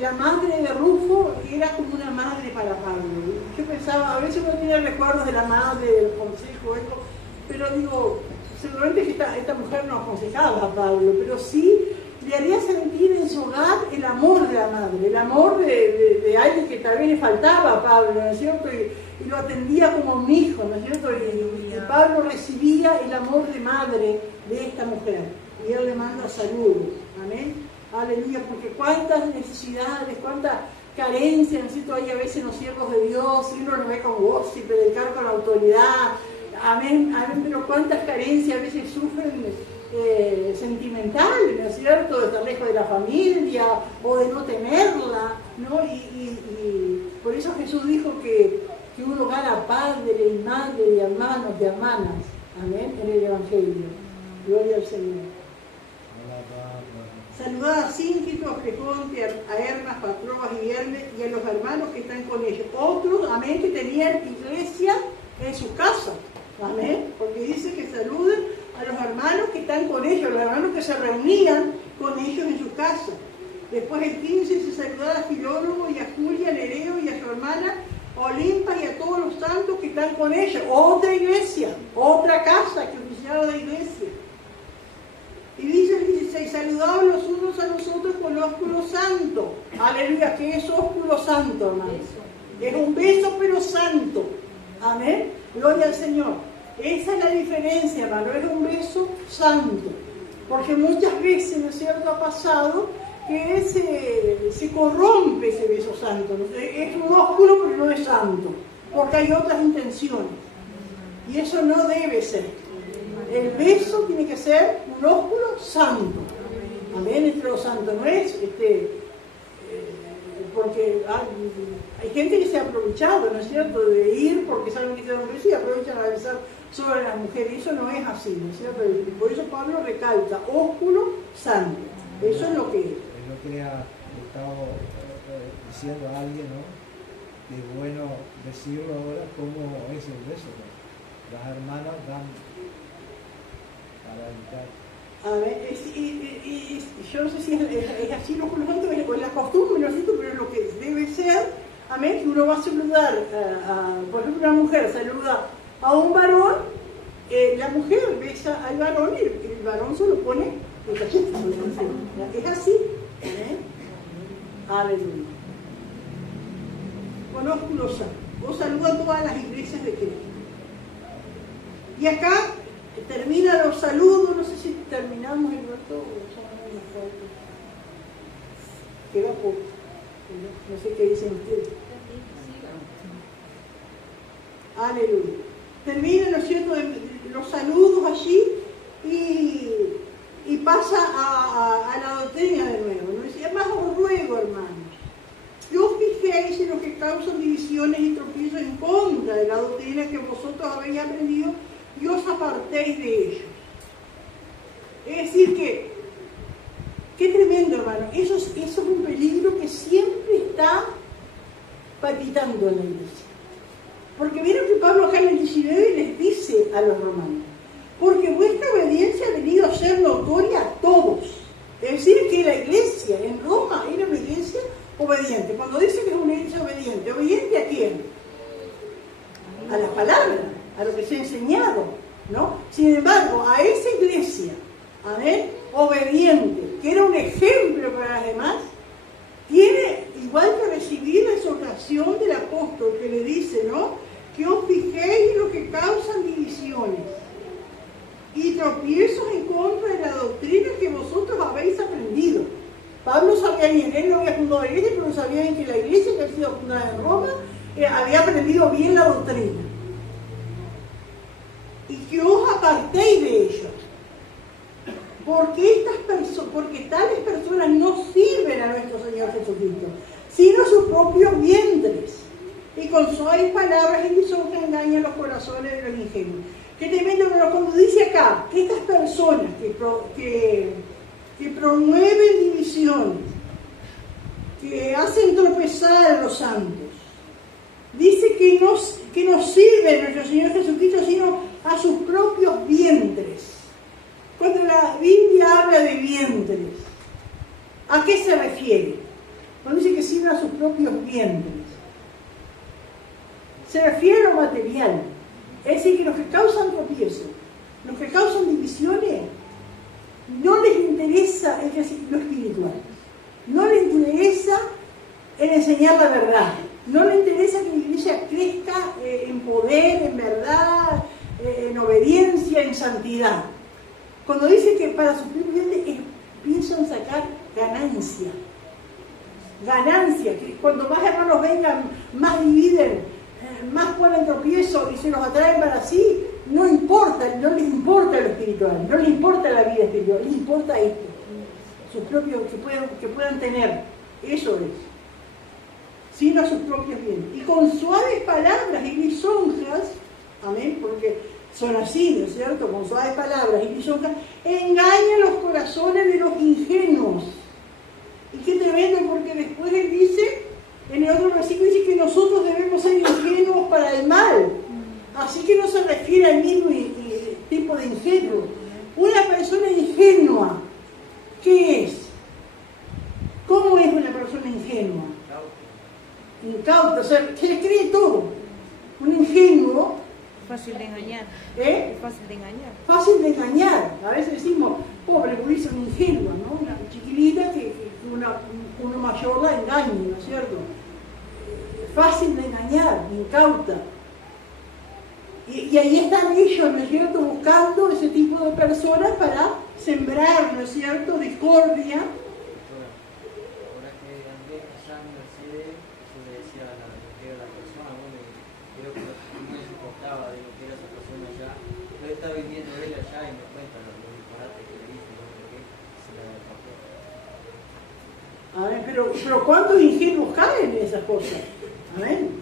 La madre de Rufo era como una madre para Pablo. Yo pensaba, a veces uno tiene recuerdos de la madre, del consejo, esto, pero digo, seguramente que esta mujer no aconsejaba a Pablo, pero sí le haría sentir en su hogar el amor de la madre, el amor de alguien que tal vez le faltaba a Pablo, ¿no es cierto? Y lo atendía como un hijo, ¿no es cierto? Y Pablo recibía el amor de madre de esta mujer. Y él le manda saludos. Amén. Aleluya, porque cuántas necesidades, cuántas carencias, ¿no es cierto? Hay a veces en los siervos de Dios, y uno lo ve con gozo y predicar con autoridad. Amén, amén, pero cuántas carencias a veces sufren sentimentales, ¿no es cierto? De estar lejos de la familia o de no tenerla, ¿no? Y por eso Jesús dijo que un hogar a padre y madre y hermanos y hermanas, amén, en el Evangelio. Gloria al Señor. Saludad a Sínquito, a Freconte, a Hermas, Patrobas y Viernes y a los hermanos que están con ellos. Otros, amén, que tenían iglesia en su casa, amén, porque dice que saluden a los hermanos que están con ellos, los hermanos que se reunían con ellos en su casa. Después el 15 se saludaba a Filólogo y a Julia, a Nereo y a su hermana Olimpa y a todos los santos que están con ellos. Otra iglesia, otra casa que oficiaba de iglesia. Y dice el 16, saludados los unos a los otros con ósculo santo. Aleluya, ¿qué es ósculo santo, hermano? Es un beso pero santo. Amén. Gloria al Señor. Esa es la diferencia, hermano, es un beso santo. Porque muchas veces, ¿no es cierto?, ha pasado que se corrompe ese beso santo. Es un ósculo pero no es santo, porque hay otras intenciones. Y eso no debe ser. El beso tiene que ser un ósculo santo. Amén, entre los santos. No es porque hay gente que se ha aprovechado, ¿no es cierto?, de ir porque saben que se dan beso y aprovechan a besar sobre las mujeres. Eso no es así, ¿no es cierto? Y por eso Pablo recalca, ósculo santo. Eso es lo que es. Es lo que ha estado diciendo a alguien, ¿no? Que es bueno decirlo ahora cómo es el beso, ¿no? Las hermanas dan para evitar. A ver, yo no sé si es así lo santo, o es la costumbre, ¿no es cierto? Pero es lo que debe ser, amén, que uno va a saludar, por ejemplo, una mujer saluda a un varón, la mujer besa al varón y el varón se lo pone el cachete. Es así, amén. Aleluya. Con ósculo santo. Os saludo a todas las iglesias de Cristo. Y acá termina los saludos, no sé si terminamos el rato o somos unas fotos. Queda poco. No sé qué dicen ustedes. Aleluya. Termina, ¿no es cierto?, los saludos allí y pasa a la doctrina de nuevo. ¿No? Decía, más os ruego, hermanos, que os fijéis en los que causan divisiones y tropiezos en contra de la doctrina que vosotros habéis aprendido y os apartéis de ellos. Es decir que, qué tremendo, hermano, eso es un peligro que siempre está palpitando en la iglesia. Porque vieron que Pablo acá en el 19 les dice a los romanos, porque vuestra obediencia ha venido a ser notoria a todos. Es decir, que la iglesia en Roma era una iglesia obediente. Cuando dice que es una iglesia obediente, ¿obediente a quién? A las palabras, a lo que se ha enseñado, ¿no? Sin embargo, a esa iglesia, amén, obediente, que era un ejemplo para las demás, tiene igual que recibir la exhortación del apóstol que le dice, ¿no?, que os fijéis en lo que causan divisiones y tropiezos en contra de la doctrina que vosotros habéis aprendido. Pablo sabía bien, él no había fundado la iglesia, pero sabía bien que la iglesia que había sido fundada en Roma había aprendido bien la doctrina. Y que os apartéis de ellos. Porque tales personas no sirven a nuestro Señor Jesucristo, sino a sus propios vientres. Y con suaves palabras y lisonjas engañan los corazones de los ingenuos. Qué tremendo, pero cuando dice acá que estas personas que promueven divisiones, que hacen tropezar a los santos, dice que no sirven a nuestro Señor Jesucristo, sino a sus propios vientres. Cuando la Biblia habla de vientres, ¿a qué se refiere? Cuando dice que sirven a sus propios vientres, se refiere a lo material. Es decir, que los que causan tropiezos, los que causan divisiones, no les interesa lo espiritual, no les interesa el enseñar la verdad, no les interesa que la iglesia crezca en poder, en verdad, en obediencia, en santidad. Cuando dice que para sus clientes piensan sacar ganancia, que cuando más hermanos vengan, más dividen, más ponen tropiezo y se los atraen para sí, no importa, no les importa lo espiritual, no les importa la vida espiritual, les importa esto, sus propios, que puedan tener, eso es, sino a sus propios bienes. Y con suaves palabras y lisonjas, amén, porque son así, ¿no es cierto? Con suaves palabras y lisonjas, engañan los corazones de los ingenuos. Y qué tremendo, porque después él dice, en el otro versículo dice que nosotros debemos ser ingenuos para el mal. Así que no se refiere al mismo tipo de ingenuo. Una persona ingenua, ¿qué es? ¿Cómo es una persona ingenua? Incauta, o sea, se le cree todo. Un ingenuo... Fácil de engañar. ¿Eh? Fácil de engañar. Fácil de engañar. A veces decimos, pobre, porque es una ingenua, ¿no? Una chiquilita que uno mayor la engaña, ¿no es cierto? Fácil de engañar, incauta. Y ahí están ellos, ¿no es cierto?, buscando ese tipo de personas para sembrar, ¿no es cierto?, discordia. Ahora que andé allá en Mercedes, yo le decía a lo que era la persona, bueno, creo que no se importaba de lo que era esa persona allá. Yo estaba viviendo él allá y me cuenta los disparates que le hice, ¿no? Porque se la tapó. A ver, pero ¿cuántos ingenuos caen en esas cosas? Amén.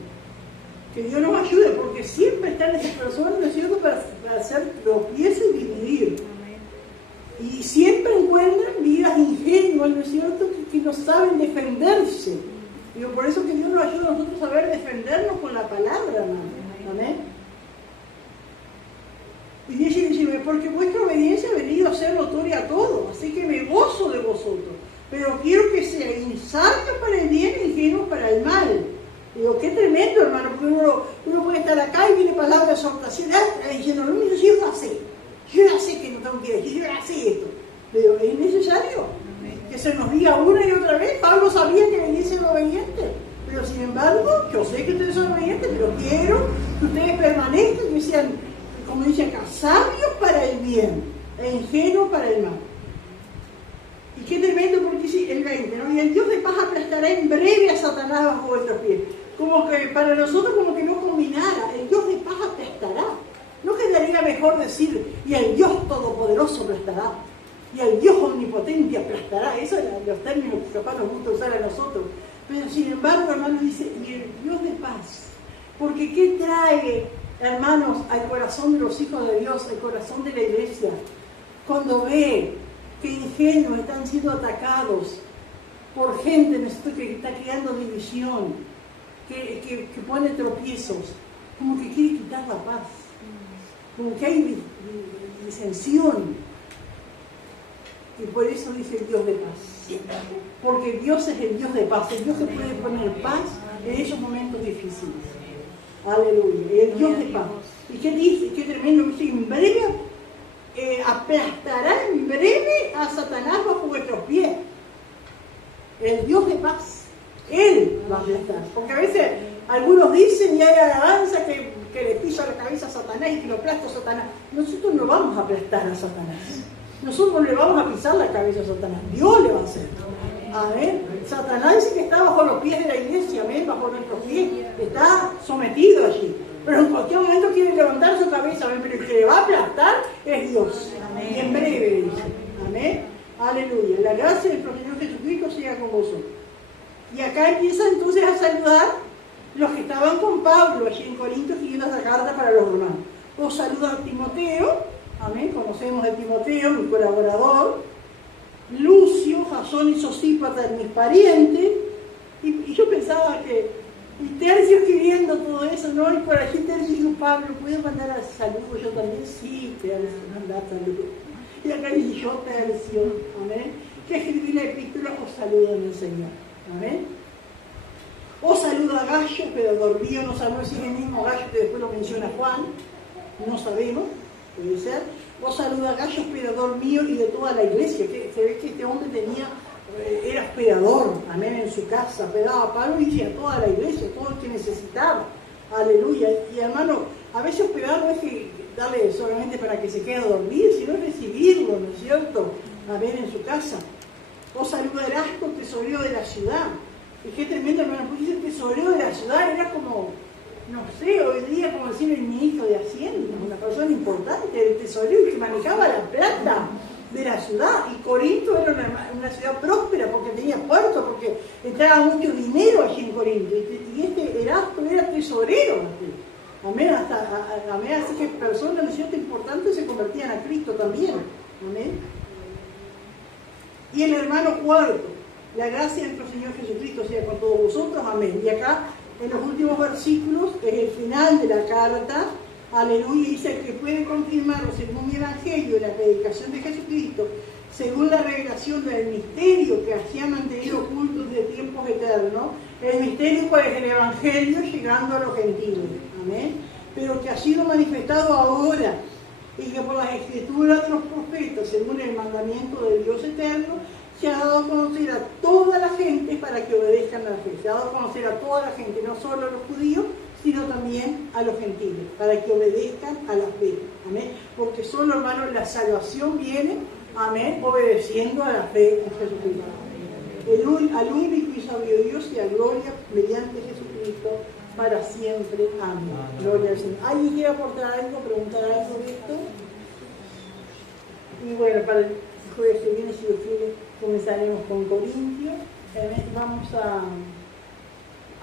Que Dios nos ayude, porque siempre están esas personas, ¿no es cierto?, para hacer tropiezo y dividir. Y siempre encuentran vidas ingenuas, ¿no es cierto?, que no saben defenderse. Digo, por eso que Dios nos ayuda a nosotros a saber defendernos con la palabra, hermano. Amén. Y dice, porque vuestra obediencia ha venido a ser notoria a todos, así que me gozo de vosotros, pero quiero que sean sabios para el bien e ingenuos para el mal. Digo, qué tremendo, hermano, porque uno puede estar acá y viene palabra de exhortación diciendo, no, yo ya sé que no tengo que decir, yo ya sé esto. Pero ¿es necesario que se nos diga una y otra vez? Pablo sabía que venía a ser obediente, pero sin embargo, yo sé que ustedes son obedientes, pero quiero que ustedes permanezcan, que sean, como dice acá, sabios para el bien e ingenuos para el mal. Y qué tremendo, porque dice el 20, ¿no? Y el Dios de paz aplastará en breve a Satanás bajo vuestros pies. Como que para nosotros como que no combinara, el Dios de paz aplastará. ¿No quedaría mejor decir, y el Dios todopoderoso aplastará? Y el Dios omnipotente aplastará. Esos son los términos que capaz nos gusta usar a nosotros. Pero sin embargo, hermano, dice, y el Dios de paz. Porque ¿qué trae, hermanos, al corazón de los hijos de Dios, al corazón de la iglesia? Cuando ve que ingenuos están siendo atacados por gente que está creando división, que pone tropiezos, como que quiere quitar la paz, como que hay disensión. Y por eso dice el Dios de paz, porque Dios es el Dios de paz, el Dios que puede poner paz en esos momentos difíciles. Aleluya, el Dios de paz. ¿Y qué dice? Qué tremendo, dice, en breve aplastará en breve a Satanás bajo vuestros pies. El Dios de paz, Él va a aplastar. Porque a veces algunos dicen y hay alabanza que le pisa la cabeza a Satanás y que lo aplasta a Satanás. Nosotros no vamos a aplastar a Satanás. Nosotros le vamos a pisar la cabeza a Satanás. Dios le va a hacer. Amén. Satanás dice que está bajo los pies de la iglesia, amén, bajo nuestros pies. Está sometido allí. Pero en cualquier momento quiere levantar su cabeza, amén, pero el que le va a aplastar es Dios. Amén. Y en breve dice. Amén. Aleluya. La gracia del Señor Jesucristo sea con vosotros. Y acá empieza entonces a saludar los que estaban con Pablo allí en Corinto escribiendo esa carta para los romanos. Os saluda Timoteo, amén, conocemos a Timoteo, mi colaborador, Lucio, Jasón y Sosípater, mis parientes, y yo pensaba que y Tercio escribiendo todo eso, ¿no? Y por allí Tercio dijo, Pablo, ¿puedo mandar a saludos? Yo también, sí, Tercio, mandar saludos. Y acá dice yo, Tercio, amén, que escribí la epístola, os saludo en el Señor, amén. Os saluda Gallo, pero dormido, no sabemos si es el mismo Gallo que después lo menciona Juan, no sabemos, puede ser. Vos saluda a Gallo, hospedador mío y de toda la iglesia. Que se ve que este hombre era hospedador, amén, en su casa, hospedaba a Pablo y a toda la iglesia, todo lo que necesitaba. Aleluya. Y hermano, a veces hospedar no es que darle solamente para que se quede a dormir, sino recibirlo, ¿no es cierto? Amén, en su casa. Vos saluda a Erasto, tesorero de la ciudad. Y qué tremendo, hermano, porque ese tesorero de la ciudad era como, no sé, hoy día como decir el ministro de Hacienda, una persona importante, el tesorero que manejaba la plata de la ciudad. Y Corinto era una ciudad próspera porque tenía puertos, porque entraba mucho dinero allí en Corinto. Y este Erasto era tesorero. Amén, amén, así que personas, ¿no es cierto?, importantes se convertían a Cristo también. Amén. Y el hermano cuarto, la gracia de nuestro Señor Jesucristo sea con todos vosotros. Amén. Y acá, en los últimos versículos, es el final de la carta. Aleluya, dice que puede confirmarlo según mi evangelio, la predicación de Jesucristo, según la revelación del misterio que hacía mantener oculto desde tiempos eternos. El misterio, ¿cuál es? El evangelio llegando a los gentiles. Amén. Pero que ha sido manifestado ahora y que por las escrituras de los profetas, según el mandamiento de Dios eterno, se ha dado a conocer a toda la gente para que obedezcan a la fe. Se ha dado a conocer a toda la gente, no solo a los judíos, sino también a los gentiles, para que obedezcan a la fe. Amén. Porque solo, hermanos, la salvación viene, amén, obedeciendo a la fe en Jesucristo. Al único y sabio Dios y a gloria mediante Jesucristo para siempre. Amén. Gloria al Señor. ¿Alguien quiere aportar algo, preguntar algo de esto? Y bueno, para el jueves que viene, si Dios quiere, comenzaremos con Corintios. Vamos a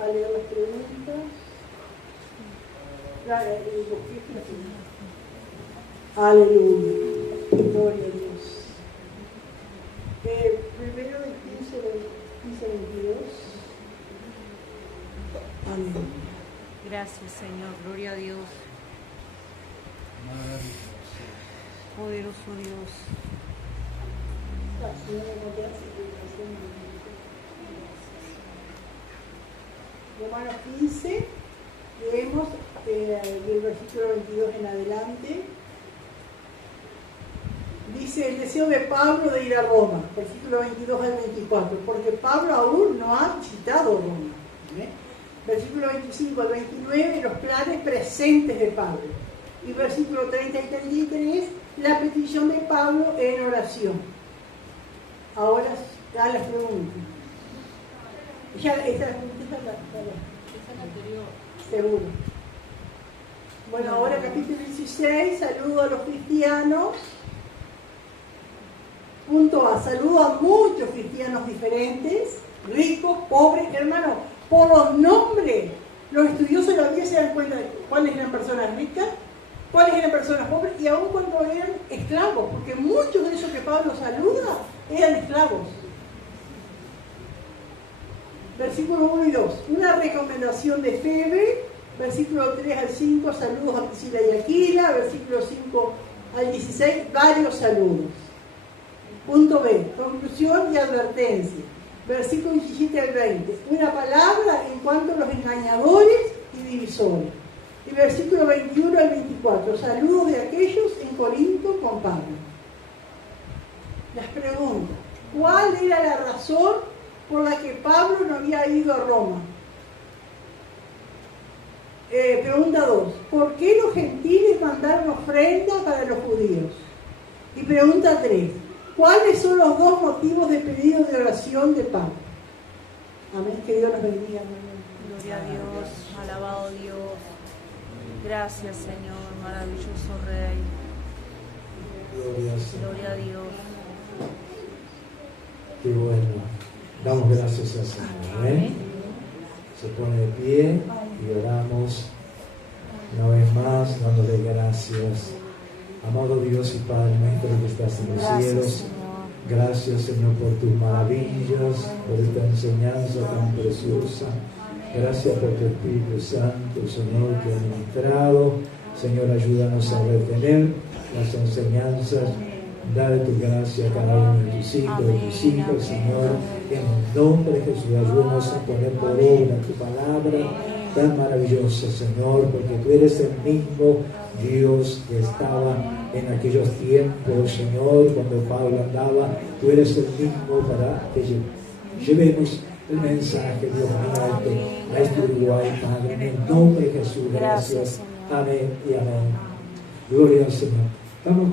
leer las preguntas. Aleluya. Gloria a Dios. Primero del 15-22. Amén. Gracias, Señor. Gloria a Dios. Poderoso Dios. Romanos 15, leemos del versículo 22 en adelante. Dice: el deseo de Pablo de ir a Roma, versículo 22 al 24, porque Pablo aún no ha visitado Roma. Versículo 25 al 29, los planes presentes de Pablo. Y versículo 30 y 33, la petición de Pablo en oración. Ahora da las preguntas. Ya, esa es la anterior. Seguro. Bueno, ahora capítulo 16, saludo a los cristianos. Punto A, saludo a muchos cristianos diferentes, ricos, pobres, hermanos, por los nombres. Los estudiosos de la Biblia se dan cuenta de cuáles eran personas ricas, cuáles eran personas pobres, y aún cuando eran esclavos, porque muchos de esos que Pablo saluda eran esclavos. Versículo 1 y 2, una recomendación de Febe. Versículo 3 al 5, saludos a Priscila y Aquila. Versículo 5 al 16, varios saludos. Punto B, conclusión y advertencia. Versículo 17 al 20, una palabra en cuanto a los engañadores y divisores. Y versículo 21 al 24, saludos de aquellos en Corinto con Pablo. Las preguntas: ¿cuál era la razón por la que Pablo no había ido a Roma? Pregunta 2, ¿por qué los gentiles mandaron ofrendas para los judíos? Y pregunta 3, ¿cuáles son los dos motivos de pedido de oración de Pablo? Amén, que Dios nos bendiga. Gloria a Dios, alabado Dios. Gracias, Señor, maravilloso Rey. Gloria a Dios. Qué bueno. Damos gracias al Señor. Amén. Se pone de pie y oramos una vez más, dándole gracias. Amado Dios y Padre nuestro que estás en los cielos, gracias, Señor, por tus maravillas, por esta enseñanza tan preciosa. Gracias por tu Espíritu Santo, Señor, que ha ministrado. Señor, ayúdanos a retener las enseñanzas. Dale tu gracia a cada uno de tus hijos, Señor. En el nombre de Jesús, ayúdanos a poner por obra tu palabra tan maravillosa, Señor, porque tú eres el mismo Dios que estaba en aquellos tiempos, Señor, cuando Pablo andaba. Tú eres el mismo para que llevemos el mensaje, Dios mío, a este Uruguay, Padre, en el nombre de Jesús. Gracias. Amén y amén. Gloria al Señor. Vamos.